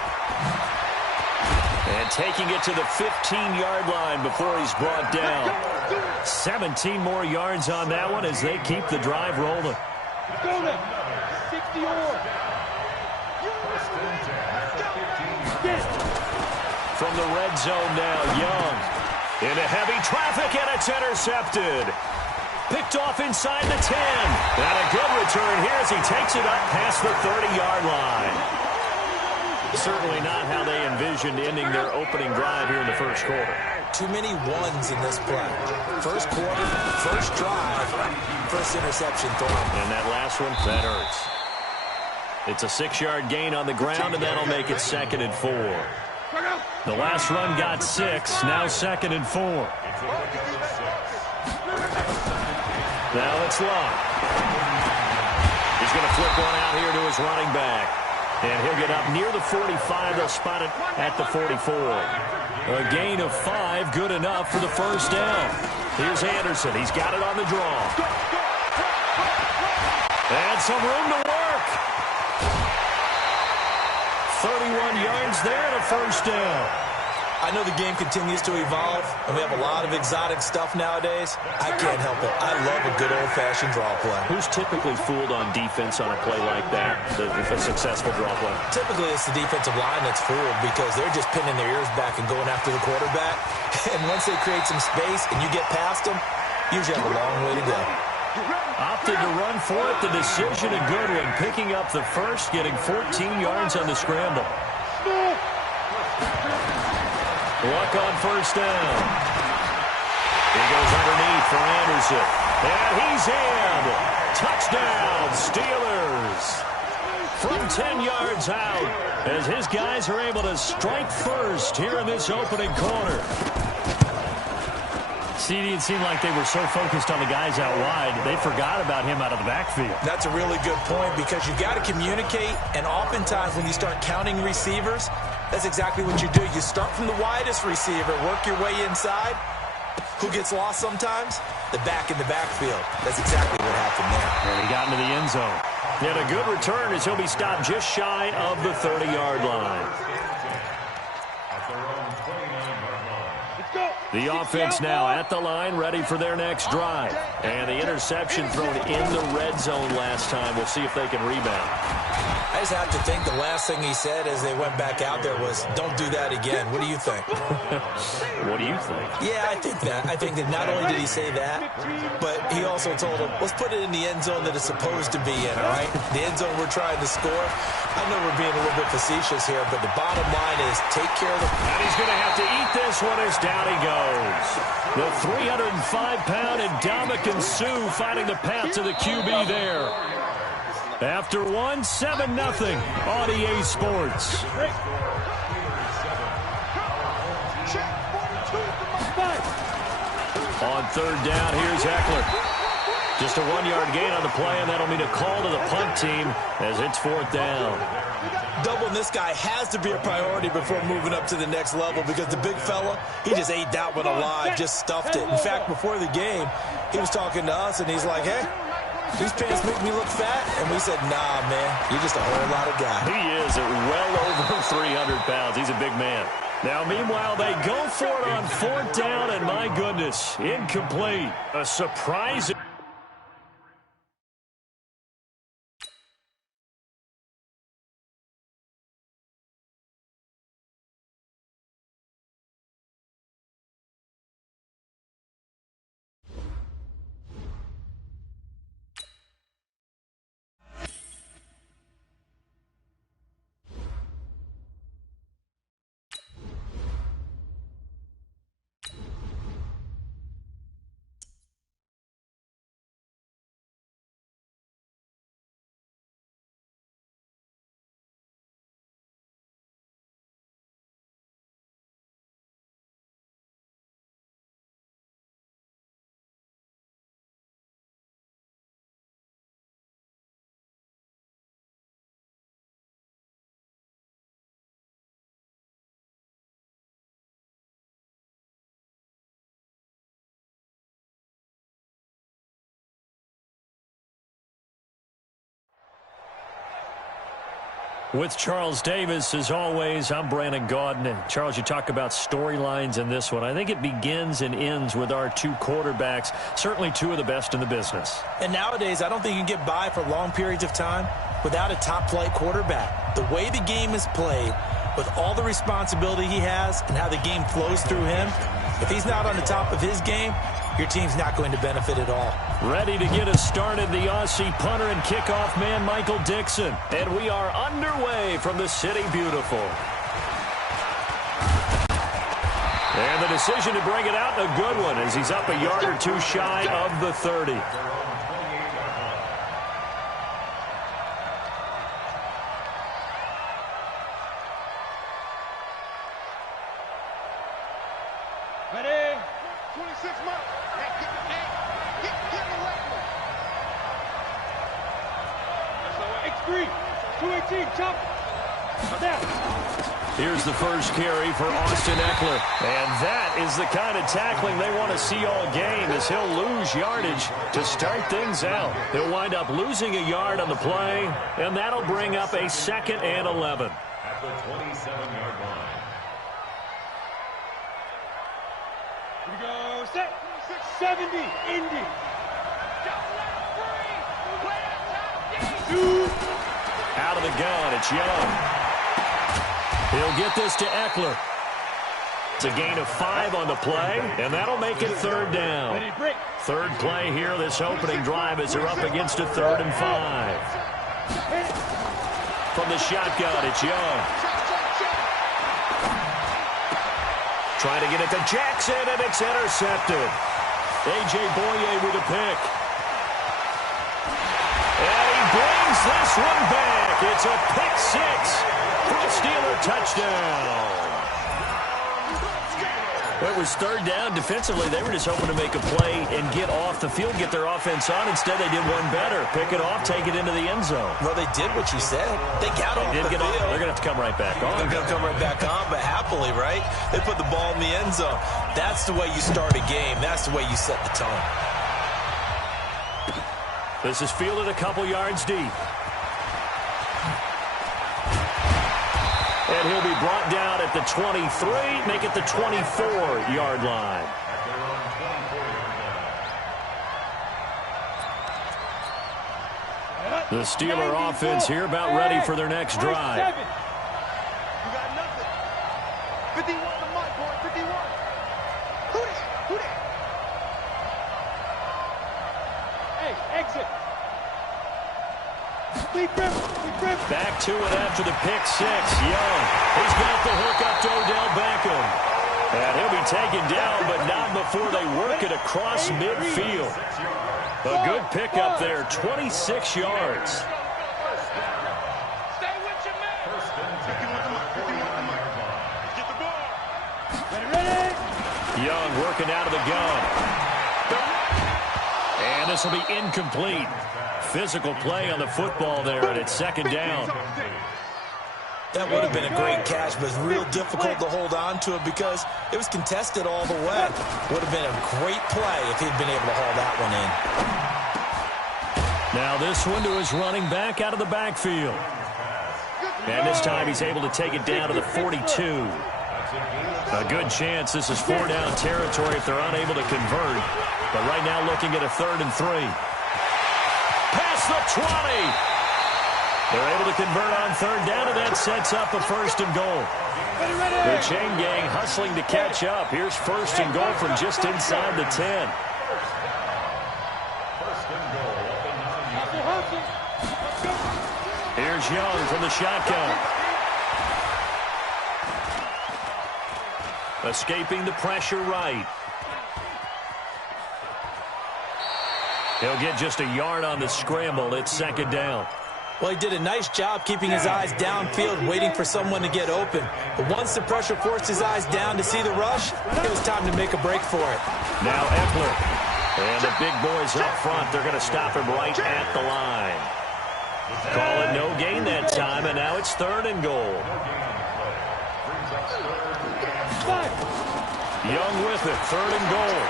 And taking it to the 15-yard line before he's brought down. 17 more yards on that one as they keep the drive rolling. From the red zone now, Young. Into heavy traffic, and it's intercepted. Picked off inside the 10. And a good return here as he takes it up past the 30-yard line. Certainly not how they envisioned ending their opening drive here in the 1st quarter. Too many ones in this play. 1st quarter, 1st drive, 1st interception thrown. And that last one, that hurts. It's a 6-yard gain on the ground, and that'll make it 2nd and 4. The last run got 6, now 2nd and 4. Now it's Love. He's going to flip one out here to his running back. And he'll get up near the 45. They'll spot it at the 44. A gain of 5, good enough for the 1st down. Here's Anderson. He's got it on the draw. And some room to work. 31 yards there and a 1st down. I know the game continues to evolve, and we have a lot of exotic stuff nowadays. I can't help it. I love a good old-fashioned draw play. Who's typically fooled on defense on a play like that, a successful draw play? Typically, it's the defensive line that's fooled because they're just pinning their ears back and going after the quarterback. And once they create some space and you get past them, you usually have a long way to go. Opted to run for it. The decision a good one. Picking up the 1st, getting 14 yards on the scramble. Luck on 1st down. He goes underneath for Anderson. And he's in. Touchdown, Steelers. From 10 yards out, as his guys are able to strike first here in this opening quarter. CD, it seemed like they were so focused on the guys out wide, they forgot about him out of the backfield. That's a really good point because you've got to communicate, and oftentimes when you start counting receivers, that's exactly what you do. You start from the widest receiver, work your way inside. Who gets lost sometimes? The back in the backfield. That's exactly what happened there. And he got into the end zone. And a good return as he'll be stopped just shy of the 30-yard line. The offense now at the line, ready for their next drive. And the interception thrown in the red zone last time. We'll see if they can rebound. I just have to think the last thing he said as they went back out there was, don't do that again. What do you think? What do you think? Yeah, I think that. I think that not only did he say that, but he also told him, let's put it in the end zone that it's supposed to be in, all right? The end zone we're trying to score. I know we're being a little bit facetious here, but the bottom line is take care of the... And he's going to have to eat this one as down he goes. The 305-pound Ndamukong Suh finding the path to the QB there. After 7-0 on EA Sports. On third down, here's Eckler. Just a 1-yard gain on the play, and that'll mean a call to the punt team as it's fourth down. Doubling this guy has to be a priority before moving up to the next level because the big fella, he just ate that one alive, just stuffed it. In fact, before the game, he was talking to us, and he's like, hey, these pants make me look fat. And we said, nah, man, you're just a whole lot of guy. He is at well over 300 pounds. He's a big man. Now, meanwhile, they go for it on fourth down, and my goodness, incomplete. A surprise. With Charles Davis, as always, I'm Brandon Gaudin. And Charles, you talk about storylines in this one. I think it begins and ends with our two quarterbacks, certainly two of the best in the business. And nowadays, I don't think you can get by for long periods of time without a top-flight quarterback. The way the game is played, with all the responsibility he has and how the game flows through him, if he's not on the top of his game, your team's not going to benefit at all. Ready to get us started, the Aussie punter and kickoff man, Michael Dixon. And we are underway from the City Beautiful. And the decision to bring it out, a good one, as he's up a yard or two shy of the 30. Ready? 26 miles. Get away from him. X3, 218, chop. Down. Here's the first carry for Austin Eckler. And that is the kind of tackling they want to see all game, as he'll lose yardage to start things out. He'll wind up losing a yard on the play, and that'll bring up a 2nd and 11. At the 27-yard line. Here we go. Set. 70. Indy. Out of the gun, it's Young. He'll get this to Eckler. It's a gain of 5 on the play, and that'll make it 3rd down. Third play here, this opening drive, as they're up against a 3rd and 5. From the shotgun, it's Young. Trying to get it to Jackson, and it's intercepted. A.J. Boye with a pick. And he brings this one back. It's a pick 6 for a Steeler touchdown. It was 3rd down. Defensively, they were just hoping to make a play and get off the field, get their offense on. Instead, they did one better. Pick it off, take it into the end zone. Well, they did what you said. They got off the field. They're going to have to come right back on. They're going to come right back on, but happily, right? They put the ball in the end zone. That's the way you start a game. That's the way you set the tone. This is fielded a couple yards deep. And he'll be brought down at the 23, make it the 24-yard line. The Steeler offense here about ready for their next drive. You got nothing. 51 to my boy, 51. Who that? Who that? Hey, exit. Back to it after the pick six. Young, he's got the hook up to Odell Beckham. And he'll be taken down, but not before they work it across midfield. A good pickup there, 26 yards. Stay with your man. Get the ball. Ready. Young working out of the gun. And this will be incomplete. Physical play on the football there, and it's second down. That would have been a great catch, but it's real difficult to hold on to it because it was contested all the way. Would have been a great play if he'd been able to haul that one in. Now this one to his running back out of the backfield. And this time he's able to take it down to the 42. A good chance this is 4-down territory if they're unable to convert. But right now looking at a 3rd and 3. Past the 20. They're able to convert on 3rd down, and that sets up a 1st and goal. The chain gang hustling to catch up. Here's 1st and goal from just inside the 10. Here's Young from the shotgun. Escaping the pressure right. He'll get just a yard on the scramble. It's 2nd down. Well, he did a nice job keeping his eyes downfield, waiting for someone to get open. But once the pressure forced his eyes down to see the rush, it was time to make a break for it. Now Eckler. And the big boys up front, they're going to stop him right at the line. Call it no gain that time, and now it's 3rd and goal. Young with it, 3rd and goal.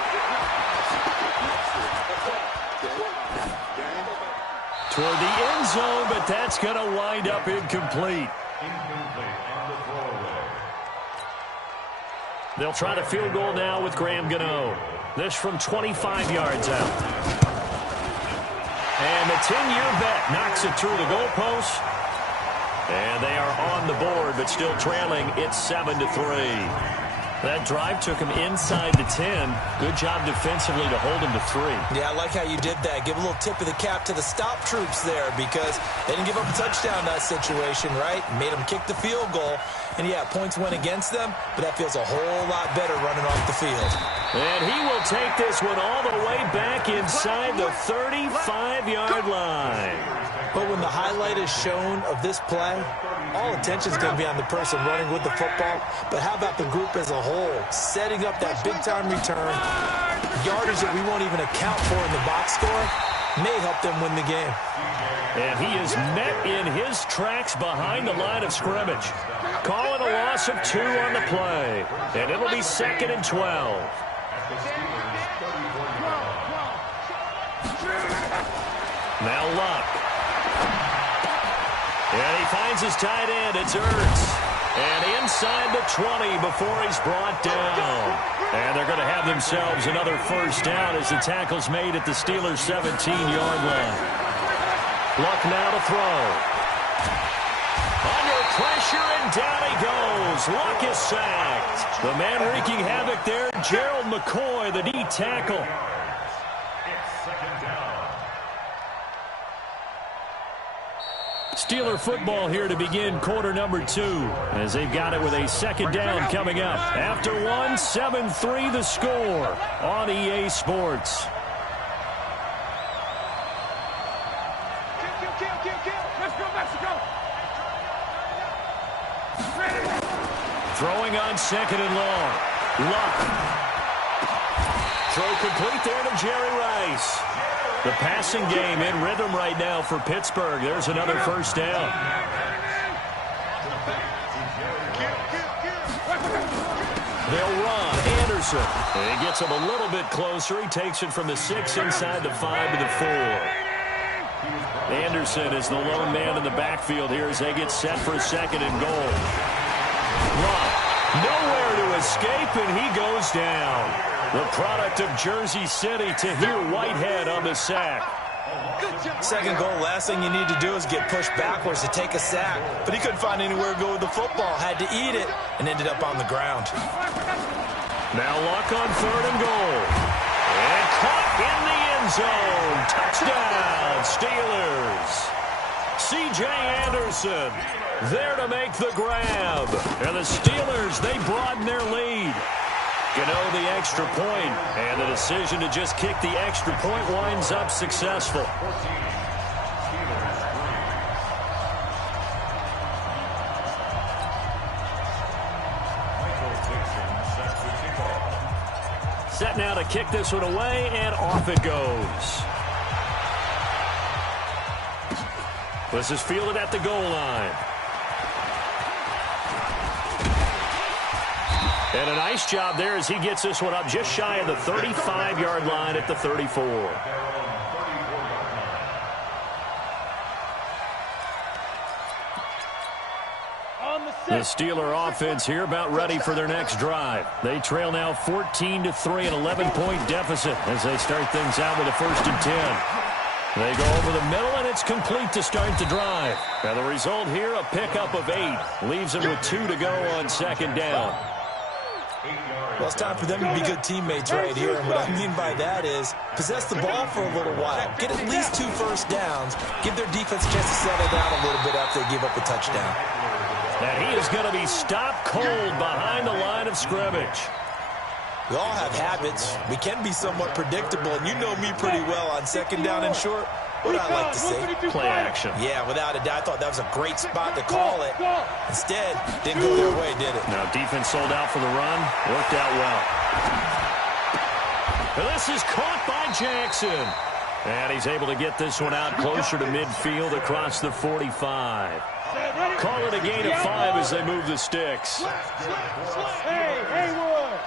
Toward the end zone, but that's going to wind up incomplete. They'll try the field goal now with Graham Gano. This from 25 yards out. And the 10-year bet knocks it through the goalpost. And they are on the board, but still trailing. It's 7-3. That drive took him inside the 10. Good job defensively to hold him to 3. Yeah, I like how you did that. Give a little tip of the cap to the stop troops there because they didn't give up a touchdown in that situation, right? Made them kick the field goal. And, yeah, points went against them, but that feels a whole lot better running off the field. And he will take this one all the way back inside the 35-yard line. But when the highlight is shown of this play, all attention is going to be on the person running with the football. But how about the group as a whole, setting up that big-time return, yardage that we won't even account for in the box score, may help them win the game. And he is met in his tracks behind the line of scrimmage. Calling a loss of 2 on the play. And it'll be 2nd and 12. Now Luck. And he finds his tight end. It's Ertz. And inside the 20 before he's brought down. And they're going to have themselves another 1st down as the tackle's made at the Steelers' 17-yard line. Luck now to throw. Under pressure, and down he goes. Luck is sacked. The man wreaking havoc there, Gerald McCoy, the D tackle. Steeler football here to begin quarter number 2 as they've got it with a 2nd down coming up. After 1, 7-3 the score on EA Sports. Throwing on 2nd and long. Luck. Throw complete there to Jerry Rice. The passing game in rhythm right now for Pittsburgh. There's another 1st down. They'll run. Anderson. And he gets him a little bit closer. He takes it from the 6 inside the 5 to the 4. Anderson is the lone man in the backfield here as they get set for a 2nd and goal. Luck. Nowhere to escape, and he goes down. The product of Jersey City, Tahir Whitehead on the sack. Second goal, last thing you need to do is get pushed backwards to take a sack. But he couldn't find anywhere to go with the football, had to eat it, and ended up on the ground. Now Luck on 3rd and goal. And caught in the end zone. Touchdown, Steelers. C.J. Anderson there to make the grab. And the Steelers, they broaden their lead. Gano the extra point, and the decision to just kick the extra point winds up successful. Set now to kick this one away, and off it goes. This is fielded at the goal line. And a nice job there as he gets this one up just shy of the 35-yard line at the 34. The Steeler offense here about ready for their next drive. They trail now 14-3, an 11-point deficit as they start things out with a 1st and 10. They go over the middle, and it's complete to start the drive. And the result here, a pickup of 8. Leaves them with 2 to go on 2nd down. Well, it's time for them to be good teammates right here. And what I mean by that is possess the ball for a little while. Get at least 2 first downs. Give their defense a chance to settle down a little bit after they give up a touchdown. And he is going to be stopped cold behind the line of scrimmage. We all have habits. We can be somewhat predictable, and you know me pretty well on 2nd down and short. What I like to say? Play action. Yeah, without a doubt, I thought that was a great spot to call it. Instead, didn't go their way, did it? Now, defense sold out for the run. Worked out well. And this is caught by Jackson. And he's able to get this one out closer to midfield across the 45. Call it a gain of 5 as they move the sticks. Hey, Haywood.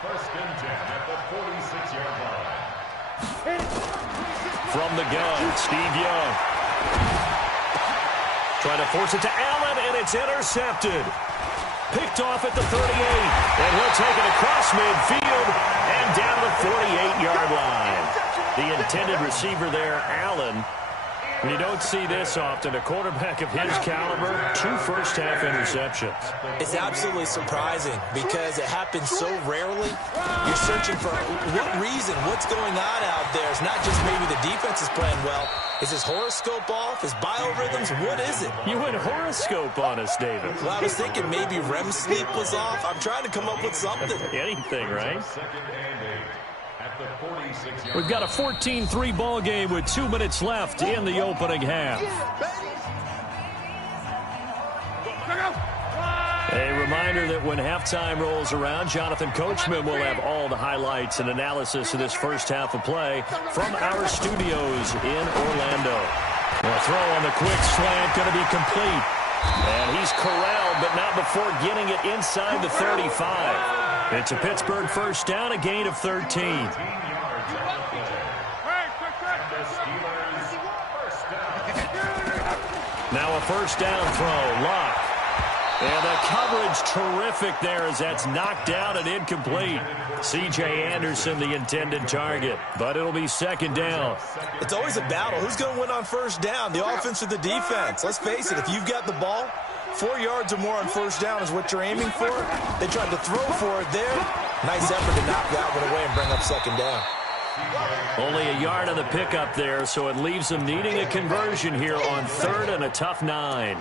First and 10 at the 46-yard line. From the gun, Steve Young. Trying to force it to Allen, and it's intercepted. Picked off at the 38, and he'll take it across midfield and down the 48-yard line. The intended receiver there, Allen. You don't see this often. A quarterback of his caliber, 2 first-half interceptions. It's absolutely surprising because it happens so rarely. You're searching for what reason, what's going on out there. It's not just maybe the defense is playing well. Is his horoscope off? His biorhythms? What is it? You went horoscope on us, David. Well, I was thinking maybe REM sleep was off. I'm trying to come up with something. Anything, right? 2nd and 8 at the 46-yard We've got a 14-3 ball game with 2 minutes left in the opening half. A reminder that when halftime rolls around, Jonathan Coachman will have all the highlights and analysis of this first half of play from our studios in Orlando. The throw on the quick slant going to be complete. And he's corralled, but not before getting it inside the 35. It's a Pittsburgh first down, a gain of 13. Now a first down throw, Luck. And the coverage terrific there as that's knocked down and incomplete. C.J. Anderson, the intended target, but it'll be 2nd down. It's always a battle. Who's going to win on first down, the offense or the defense? Let's face it, if you've got the ball, 4 yards or more on first down is what you're aiming for. They tried to throw for it there. Nice effort to knock that one away and bring up 2nd down. Only a yard on the pickup there, so it leaves them needing a conversion here on 3rd and a tough 9.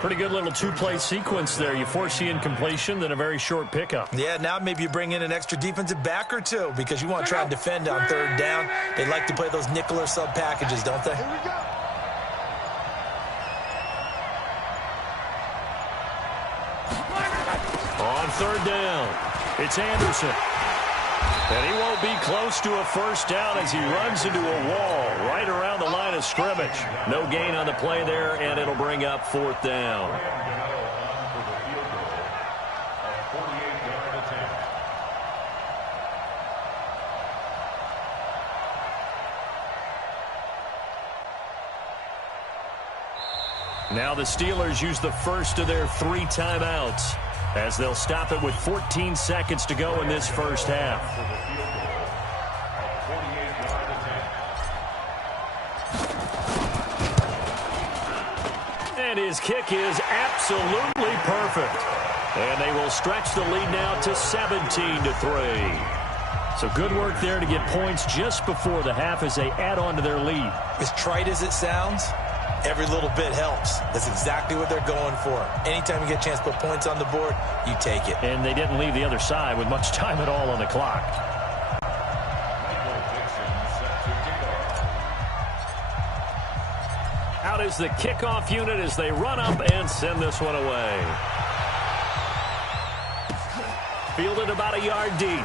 Pretty good little 2-play sequence there. You force the incompletion, then a very short pickup. Yeah, now maybe you bring in an extra defensive back or 2 because you want to try and defend on 3rd down. They like to play those nickel or sub packages, don't they? On 3rd down, it's Anderson. And he won't be close to a first down as he runs into a wall right around the line of scrimmage. No gain on the play there, and it'll bring up 4th down. Now the Steelers use the first of their 3 timeouts as they'll stop it with 14 seconds to go in this first half. And his kick is absolutely perfect. And they will stretch the lead now to 17-3. So good work there to get points just before the half as they add on to their lead. As trite as it sounds, every little bit helps. That's exactly what they're going for. Anytime you get a chance to put points on the board, you take it. And they didn't leave the other side with much time at all on the clock. Out is the kickoff unit as they run up and send this one away. Fielded about a yard deep.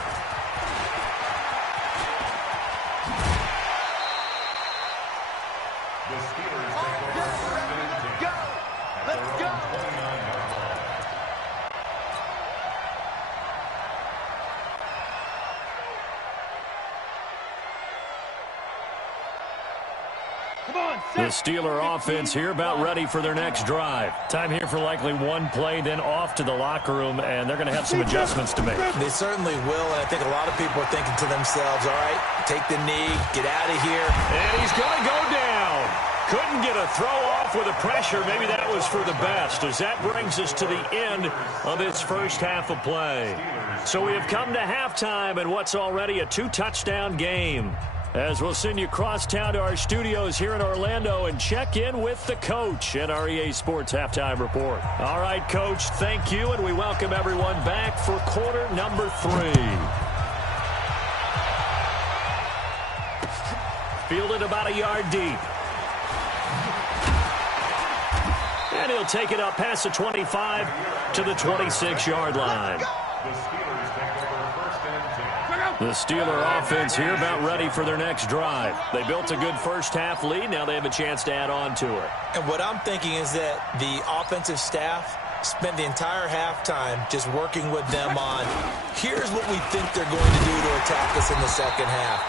The Steeler offense here about ready for their next drive. Time here for likely one play, then off to the locker room, and they're going to have some adjustments to make. They certainly will, and I think a lot of people are thinking to themselves, all right, take the knee, get out of here. And he's going to go down. Couldn't get a throw off with the pressure. Maybe that was for the best, as that brings us to the end of this first half of play. So we have come to halftime in what's already a 2-touchdown game. As we'll send you across town to our studios here in Orlando and check in with the coach at our EA Sports Halftime Report. All right, Coach, thank you, and we welcome everyone back for quarter number 3. Fielded about a yard deep. And he'll take it up past the 25 to the 26-yard line. The Steeler offense here about ready for their next drive. They built a good first half lead. Now they have a chance to add on to it. And what I'm thinking is that the offensive staff spent the entire halftime just working with them on, here's what we think they're going to do to attack us in the second half.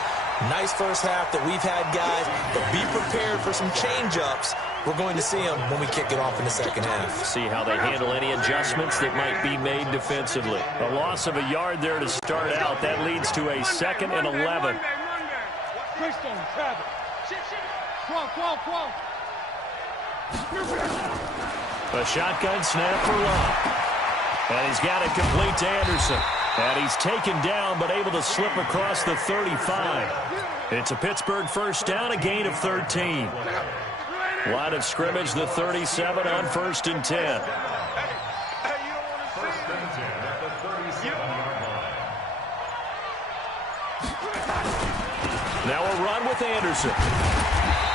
Nice first half that we've had, guys, but be prepared for some change-ups. We're going to see them when we kick it off in the second half. See how they handle any adjustments that might be made defensively. A loss of a yard there to start out. That leads to a 2nd and 11. A shotgun snap for Locke. And he's got it complete to Anderson. And he's taken down but able to slip across the 35. It's a Pittsburgh first down, a gain of 13. Line of scrimmage, the 37 on 1st and 10. Now a run with Anderson.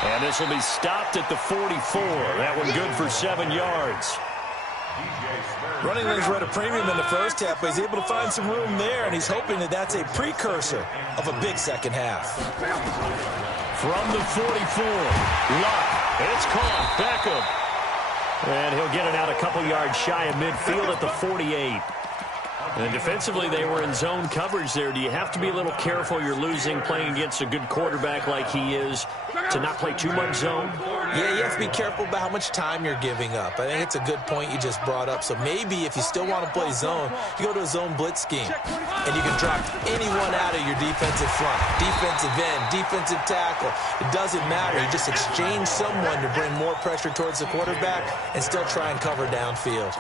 And this will be stopped at the 44. That one good for 7 yards. Running lanes were at a premium in the first half, but he's able to find some room there, and he's hoping that that's a precursor of a big second half. From the 44, Luck. It's caught. Beckham. And he'll get it out a couple yards shy of midfield at the 48. And defensively, they were in zone coverage there. Do you have to be a little careful? You're losing playing against a good quarterback like he is to not play too much zone? Yeah, you have to be careful about how much time you're giving up. I think it's a good point you just brought up. So maybe if you still want to play zone, you go to a zone blitz scheme. And you can drop anyone out of your defensive front, defensive end, defensive tackle. It doesn't matter. You just exchange someone to bring more pressure towards the quarterback and still try and cover downfield.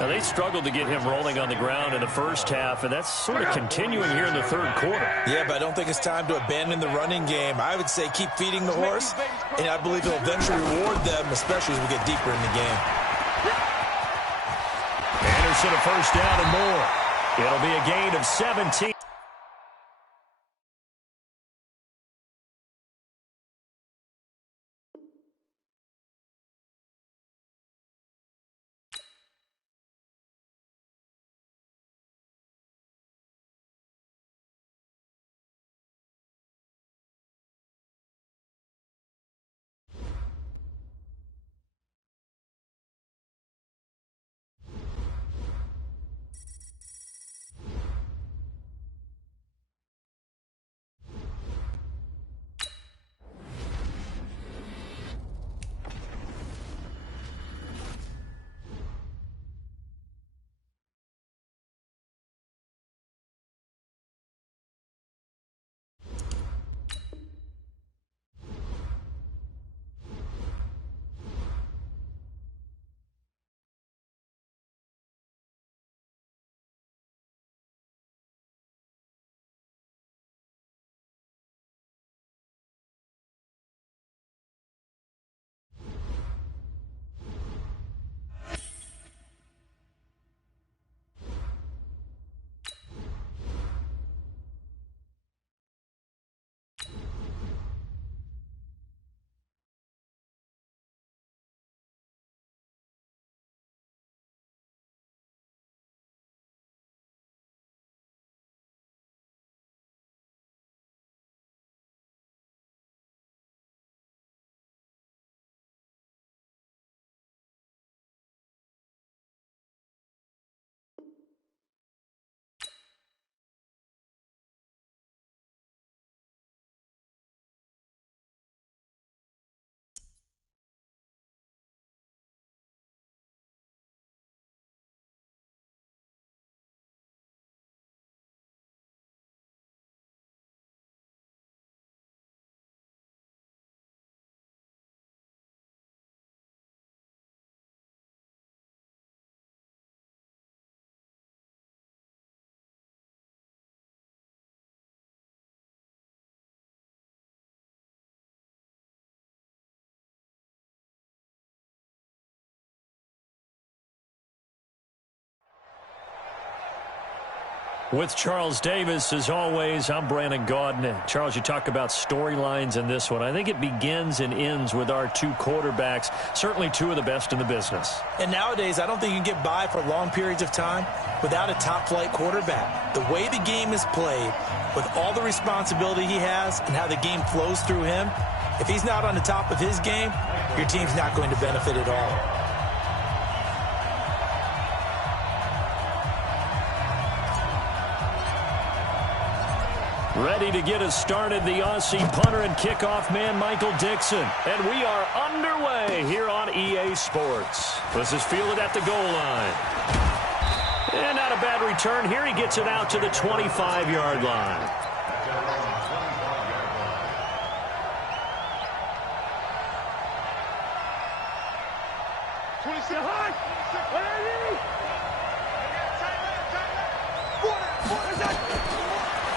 Now, they struggled to get him rolling on the ground in the first half, and that's sort of continuing here in the third quarter. Yeah, but I don't think it's time to abandon the running game. I would say keep feeding the horse, and I believe it'll eventually reward them, especially as we get deeper in the game. Anderson a first down and more. It'll be a gain of 17. With Charles Davis, as always, I'm Brandon Gaudin. Charles, you talk about storylines in this one. I think it begins and ends with our two quarterbacks, certainly two of the best in the business. And nowadays, I don't think you can get by for long periods of time without a top-flight quarterback. The way the game is played, with all the responsibility he has and how the game flows through him, if he's not on the top of his game, your team's not going to benefit at all. Ready to get us started, the Aussie punter and kickoff man, Michael Dixon. And we are underway here on EA Sports. This is fielded at the goal line. And not a bad return here. He gets it out to the 25-yard line.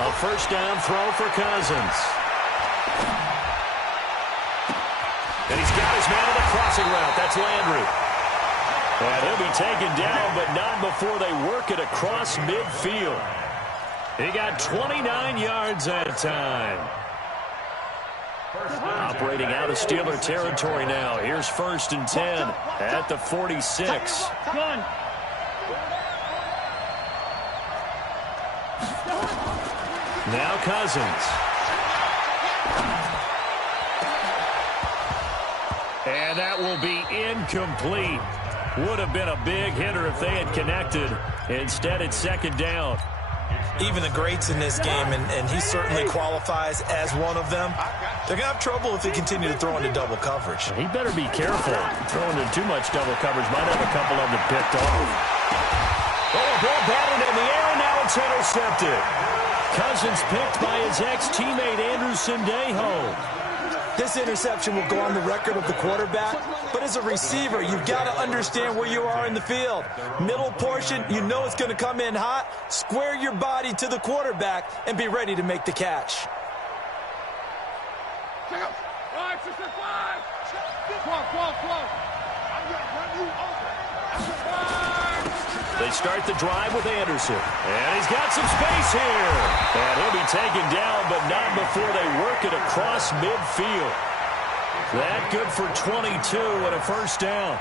A first down throw for Cousins. And he's got his man on the crossing route. That's Landry. And he'll be taken down, but not before they work it across midfield. He got 29 yards that time. Operating out of Steeler territory now. Here's 1st and 10 at the 46. Now Cousins. And that will be incomplete. Would have been a big hitter if they had connected. Instead, it's 2nd down. Even the greats in this game, and he certainly qualifies as one of them, they're going to have trouble if they continue to throw into double coverage. He better be careful. Throwing into too much double coverage might have a couple of them picked off. Oh, a ball batted in the air, and now it's intercepted. Cousins picked by his ex-teammate Andrew Sendejo. This interception will go on the record of the quarterback, but as a receiver, you've got to understand where you are in the field. Middle portion, you know it's going to come in hot. Square your body to the quarterback and be ready to make the catch. They start the drive with Anderson. And he's got some space here. And he'll be taken down, but not before they work it across midfield. That good for 22 and a first down.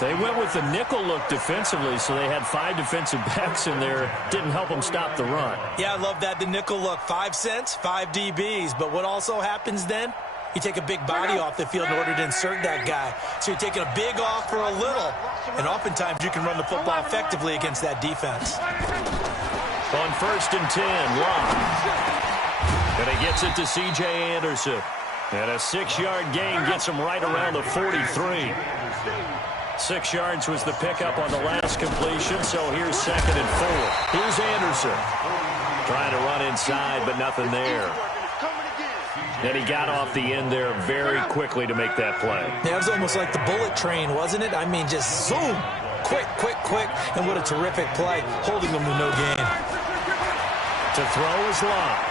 They went with the nickel look defensively, so they had 5 defensive backs in there. Didn't help them stop the run. Yeah, I love that, the nickel look. 5 cents, 5 DBs. But what also happens then? You take a big body off the field in order to insert that guy. So you're taking a big off for a little. And oftentimes you can run the football effectively against that defense. On 1st and 10, Locke. And he gets it to C.J. Anderson. And a 6-yard gain gets him right around the 43. 6 yards was the pickup on the last completion, so here's 2nd and 4. Here's Anderson. Trying to run inside, but nothing there. And he got off the end there very quickly to make that play. Yeah, it was almost like the bullet train, wasn't it? I mean, just zoom. Quick, quick, quick. And what a terrific play, holding them to no gain. To throw is Locke.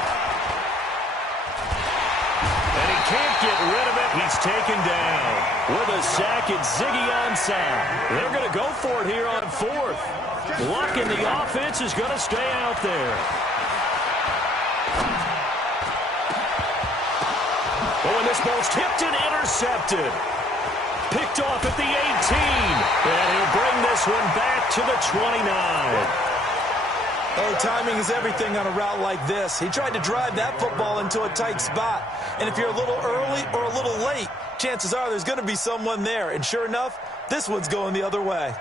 And he can't get rid of it. He's taken down. With a sack, it's Ziggy Ansah. They're going to go for it here on 4th. Luck in the offense is going to stay out there. Oh, and this ball's tipped and intercepted. Picked off at the 18. And he'll bring this one back to the 29. Oh, timing is everything on a route like this. He tried to drive that football into a tight spot. And if you're a little early or a little late, chances are there's going to be someone there. And sure enough, this one's going the other way.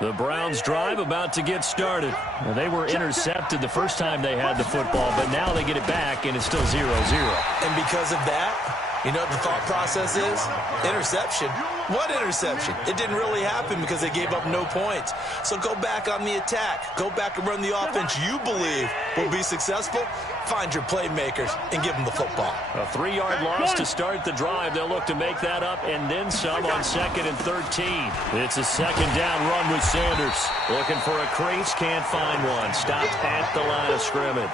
The Browns drive about to get started. Well, they were intercepted the first time they had the football, but now they get it back, and it's still 0-0. And because of that, you know what the thought process is? Interception. What interception? It didn't really happen because they gave up no points. So go back on the attack. Go back and run the offense you believe will be successful. Find your playmakers and give them the football. A 3-yard loss to start the drive. They'll look to make that up and then some on 2nd and 13. It's a 2nd down run with Sanders. Looking for a crease, can't find one. Stopped at the line of scrimmage.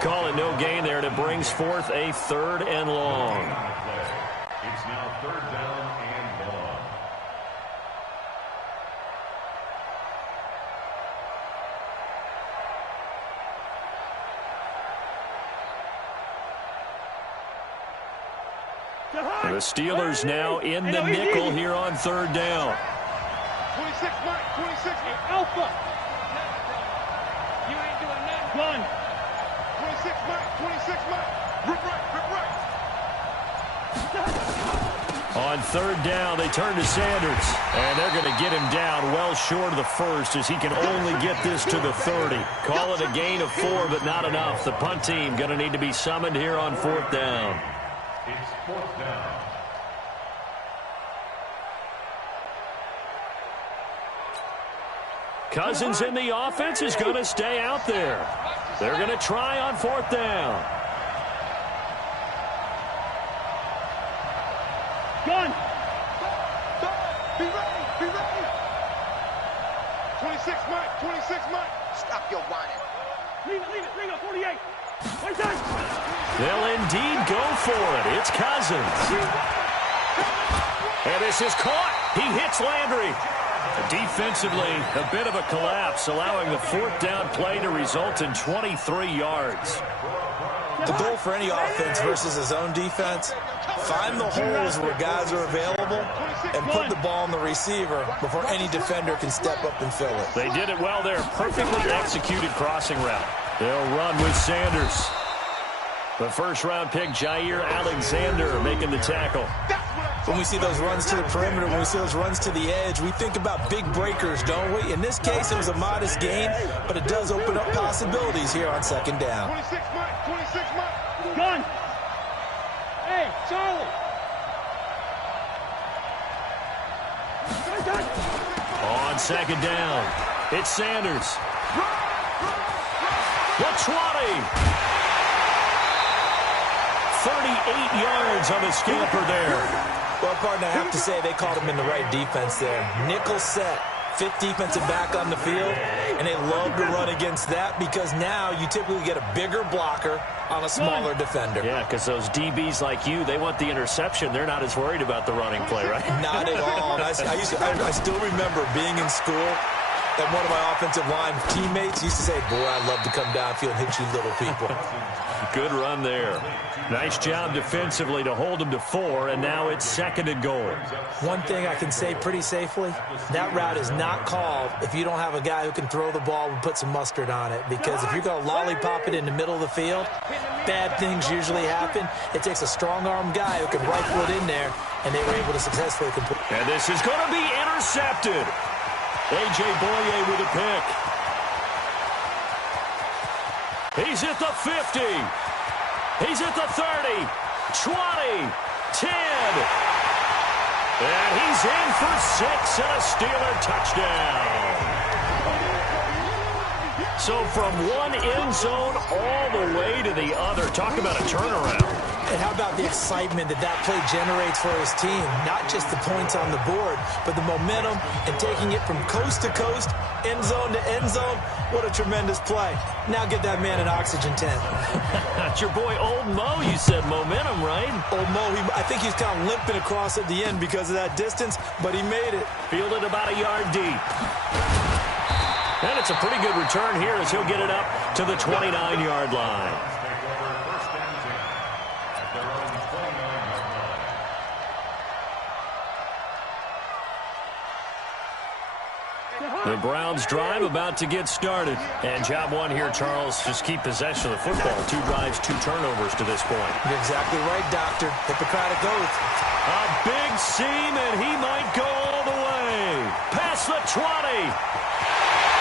Call it no gain there, and it brings forth a 3rd and long. It's now 3rd down and long. The Steelers now in the nickel here on third down. 26, Mike. 26. Hey, Alpha. You ain't doing nothing. Gun. 26, Mike. 26, Mike. Rip right. Rip right. On third down, they turn to Sanders. And they're going to get him down well short of the first as he can only get this to the 30. Call it a gain of 4, but not enough. The punt team going to need to be summoned here on fourth down. It's fourth down. Cousins in the offense is going to stay out there. They're going to try on fourth down. Gun. Be ready. Be ready. 26, Mike. 26, Mike. Stop your whining. Leave it. Ring up 48. Right there. They'll indeed go for it. It's Cousins. And this is caught. He hits Landry. Defensively, a bit of a collapse, allowing the fourth down play to result in 23 yards. The goal for any offense versus his own defense, find the holes where guys are available and put the ball on the receiver before any defender can step up and fill it. They did it well there. Perfectly executed crossing route. They'll run with Sanders. The first-round pick, Jair Alexander, making the tackle. When we see those runs to the perimeter, when we see those runs to the edge, we think about big breakers, don't we? In this case, it was a modest gain, but it does open up possibilities here on second down. 26, Mike. 26, Mike. Gun. Hey, Charlie. On second down, it's Sanders. The 20. 38 yards on the scamper there. Well, partner, I have to say they called him in the right defense there. Nickel set, fifth defensive back on the field, and they love to run against that because now you typically get a bigger blocker on a smaller defender. Yeah, because those DBs like you, they want the interception. They're not as worried about the running play, right? Not at all. And I still remember being in school, and one of my offensive line teammates used to say, boy, I'd love to come downfield and hit you little people. Good run there. Nice job defensively to hold him to 4, and now it's second and goal. One thing I can say pretty safely, that route is not called if you don't have a guy who can throw the ball and put some mustard on it. Because if you're going to lollipop it in the middle of the field, bad things usually happen. It takes a strong-arm guy who can rifle it in there, and they were able to successfully complete. And this is going to be intercepted. A.J. Boye with a pick. He's at the 50. He's at the 30, 20, 10. And he's in for 6 and a Steeler touchdown. So from one end zone all the way to the other. Talk about a turnaround. And how about the excitement that play generates for his team? Not just the points on the board, but the momentum and taking it from coast to coast, end zone to end zone. What a tremendous play. Now get that man an oxygen tent. That's your boy Old Mo. You said momentum, right? Old Mo, I think he's kind of limping across at the end because of that distance, but he made it. Fielded about a yard deep. And it's a pretty good return here as he'll get it up to the 29-yard line. The Browns drive about to get started. And job one here, Charles, just keep possession of the football. 2 drives, 2 turnovers to this point. You're exactly right, Doctor. Hippocratic oath. A big seam, and he might go all the way. Past the 20.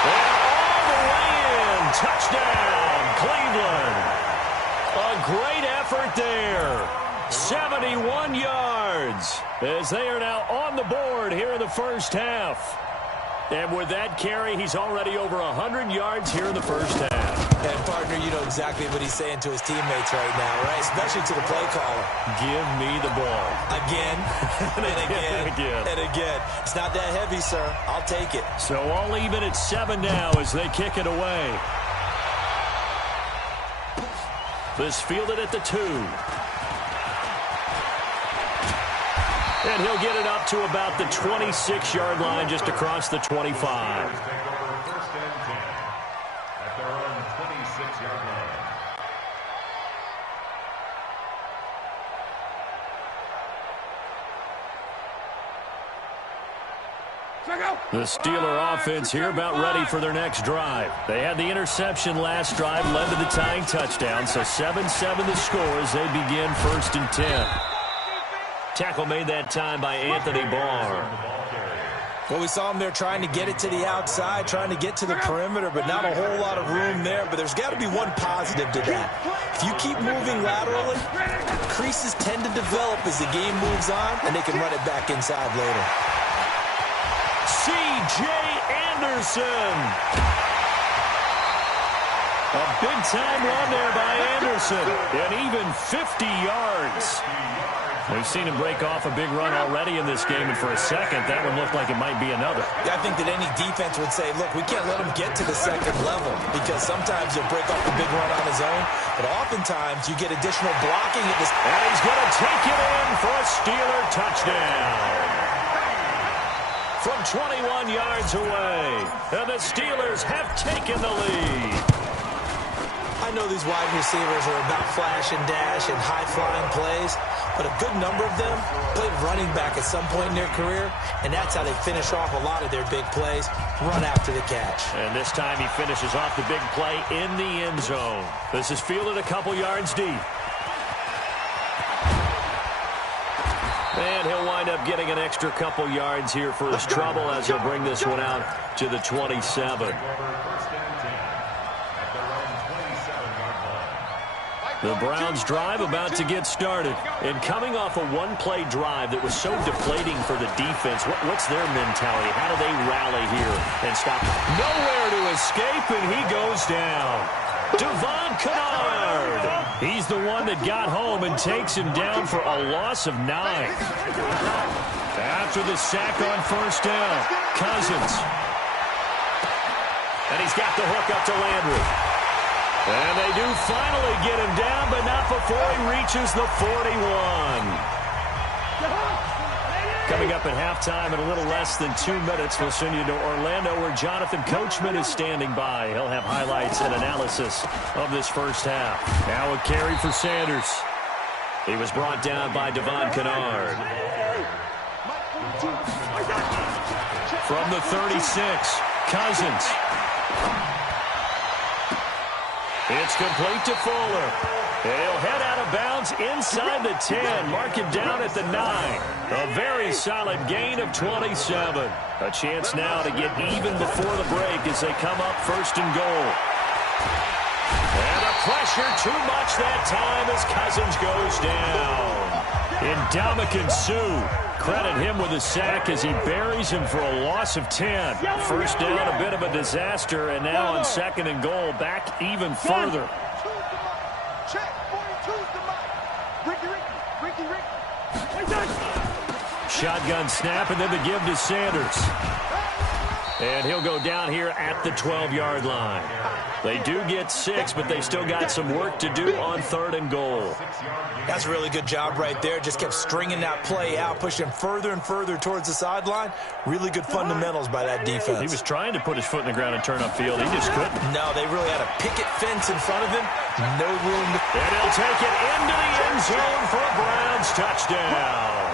And all the way in. Touchdown, Cleveland. A great effort there. 71 yards as they are now on the board here in the first half. And with that carry, he's already over 100 yards here in the first half. And, partner, you know exactly what he's saying to his teammates right now, right? Especially to the play caller. Give me the ball. Again, and again, and again. And again. It's not that heavy, sir. I'll take it. So all even at 7 now as they kick it away. This fielded at the 2. And he'll get it up to about the 26-yard line just across the 25. Take over first and 10 at their own 26-yard line. The Steeler offense here about ready for their next drive. They had the interception last drive, led to the tying touchdown, so 7-7 the score as they begin 1st and 10. Tackle made that time by Anthony Barr. Well, we saw him there trying to get it to the outside, trying to get to the perimeter, but not a whole lot of room there. But there's got to be one positive to that. If you keep moving laterally, creases tend to develop as the game moves on, and they can run it back inside later. C.J. Anderson. A big-time run there by Anderson, and even 50 yards. We've seen him break off a big run already in this game, and for a second, that one looked like it might be another. Yeah, I think that any defense would say, look, we can't let him get to the second level, because sometimes he'll break off a big run on his own, but oftentimes you get additional blocking at this. And he's going to take it in for a Steeler touchdown. From 21 yards away, and the Steelers have taken the lead. I know these wide receivers are about flash and dash and high-flying plays, but a good number of them played running back at some point in their career, and that's how they finish off a lot of their big plays, run after the catch. And this time he finishes off the big play in the end zone. This is fielded a couple yards deep. And he'll wind up getting an extra couple yards here for his trouble as he'll bring this one out to the 27. The Browns drive about to get started. And coming off a one-play drive that was so deflating for the defense, what's their mentality? How do they rally here and stop? Nowhere to escape, and he goes down. Devon Kennard. He's the one that got home and takes him down for a loss of 9. After the sack on 1st down, Cousins. And he's got the hook up to Landry. And they do finally get him down, but not before he reaches the 41. Coming up at halftime in a little less than 2 minutes, we'll send you to Orlando where Jonathan Coachman is standing by. He'll have highlights and analysis of this first half. Now a carry for Sanders. He was brought down by Devon Kennard. From the 36, Cousins. It's complete to Fuller. He'll head out of bounds inside the 10. Mark him down at the 9. A very solid gain of 27. A chance now to get even before the break as they come up 1st and goal. And the pressure too much that time as Cousins goes down. Ndamukong Suh. Credit him with a sack as he buries him for a loss of 10. 1st down, a bit of a disaster, and now on 2nd and goal, back even further. Shotgun snap, and then the give to Sanders. And he'll go down here at the 12-yard line. They do get 6, but they still got some work to do on 3rd and goal. That's a really good job right there. Just kept stringing that play out, pushing further and further towards the sideline. Really good fundamentals by that defense. He was trying to put his foot in the ground and turn upfield. He just couldn't. No, they really had a picket fence in front of him. No room to... And he'll take it into the end zone for a Browns touchdown.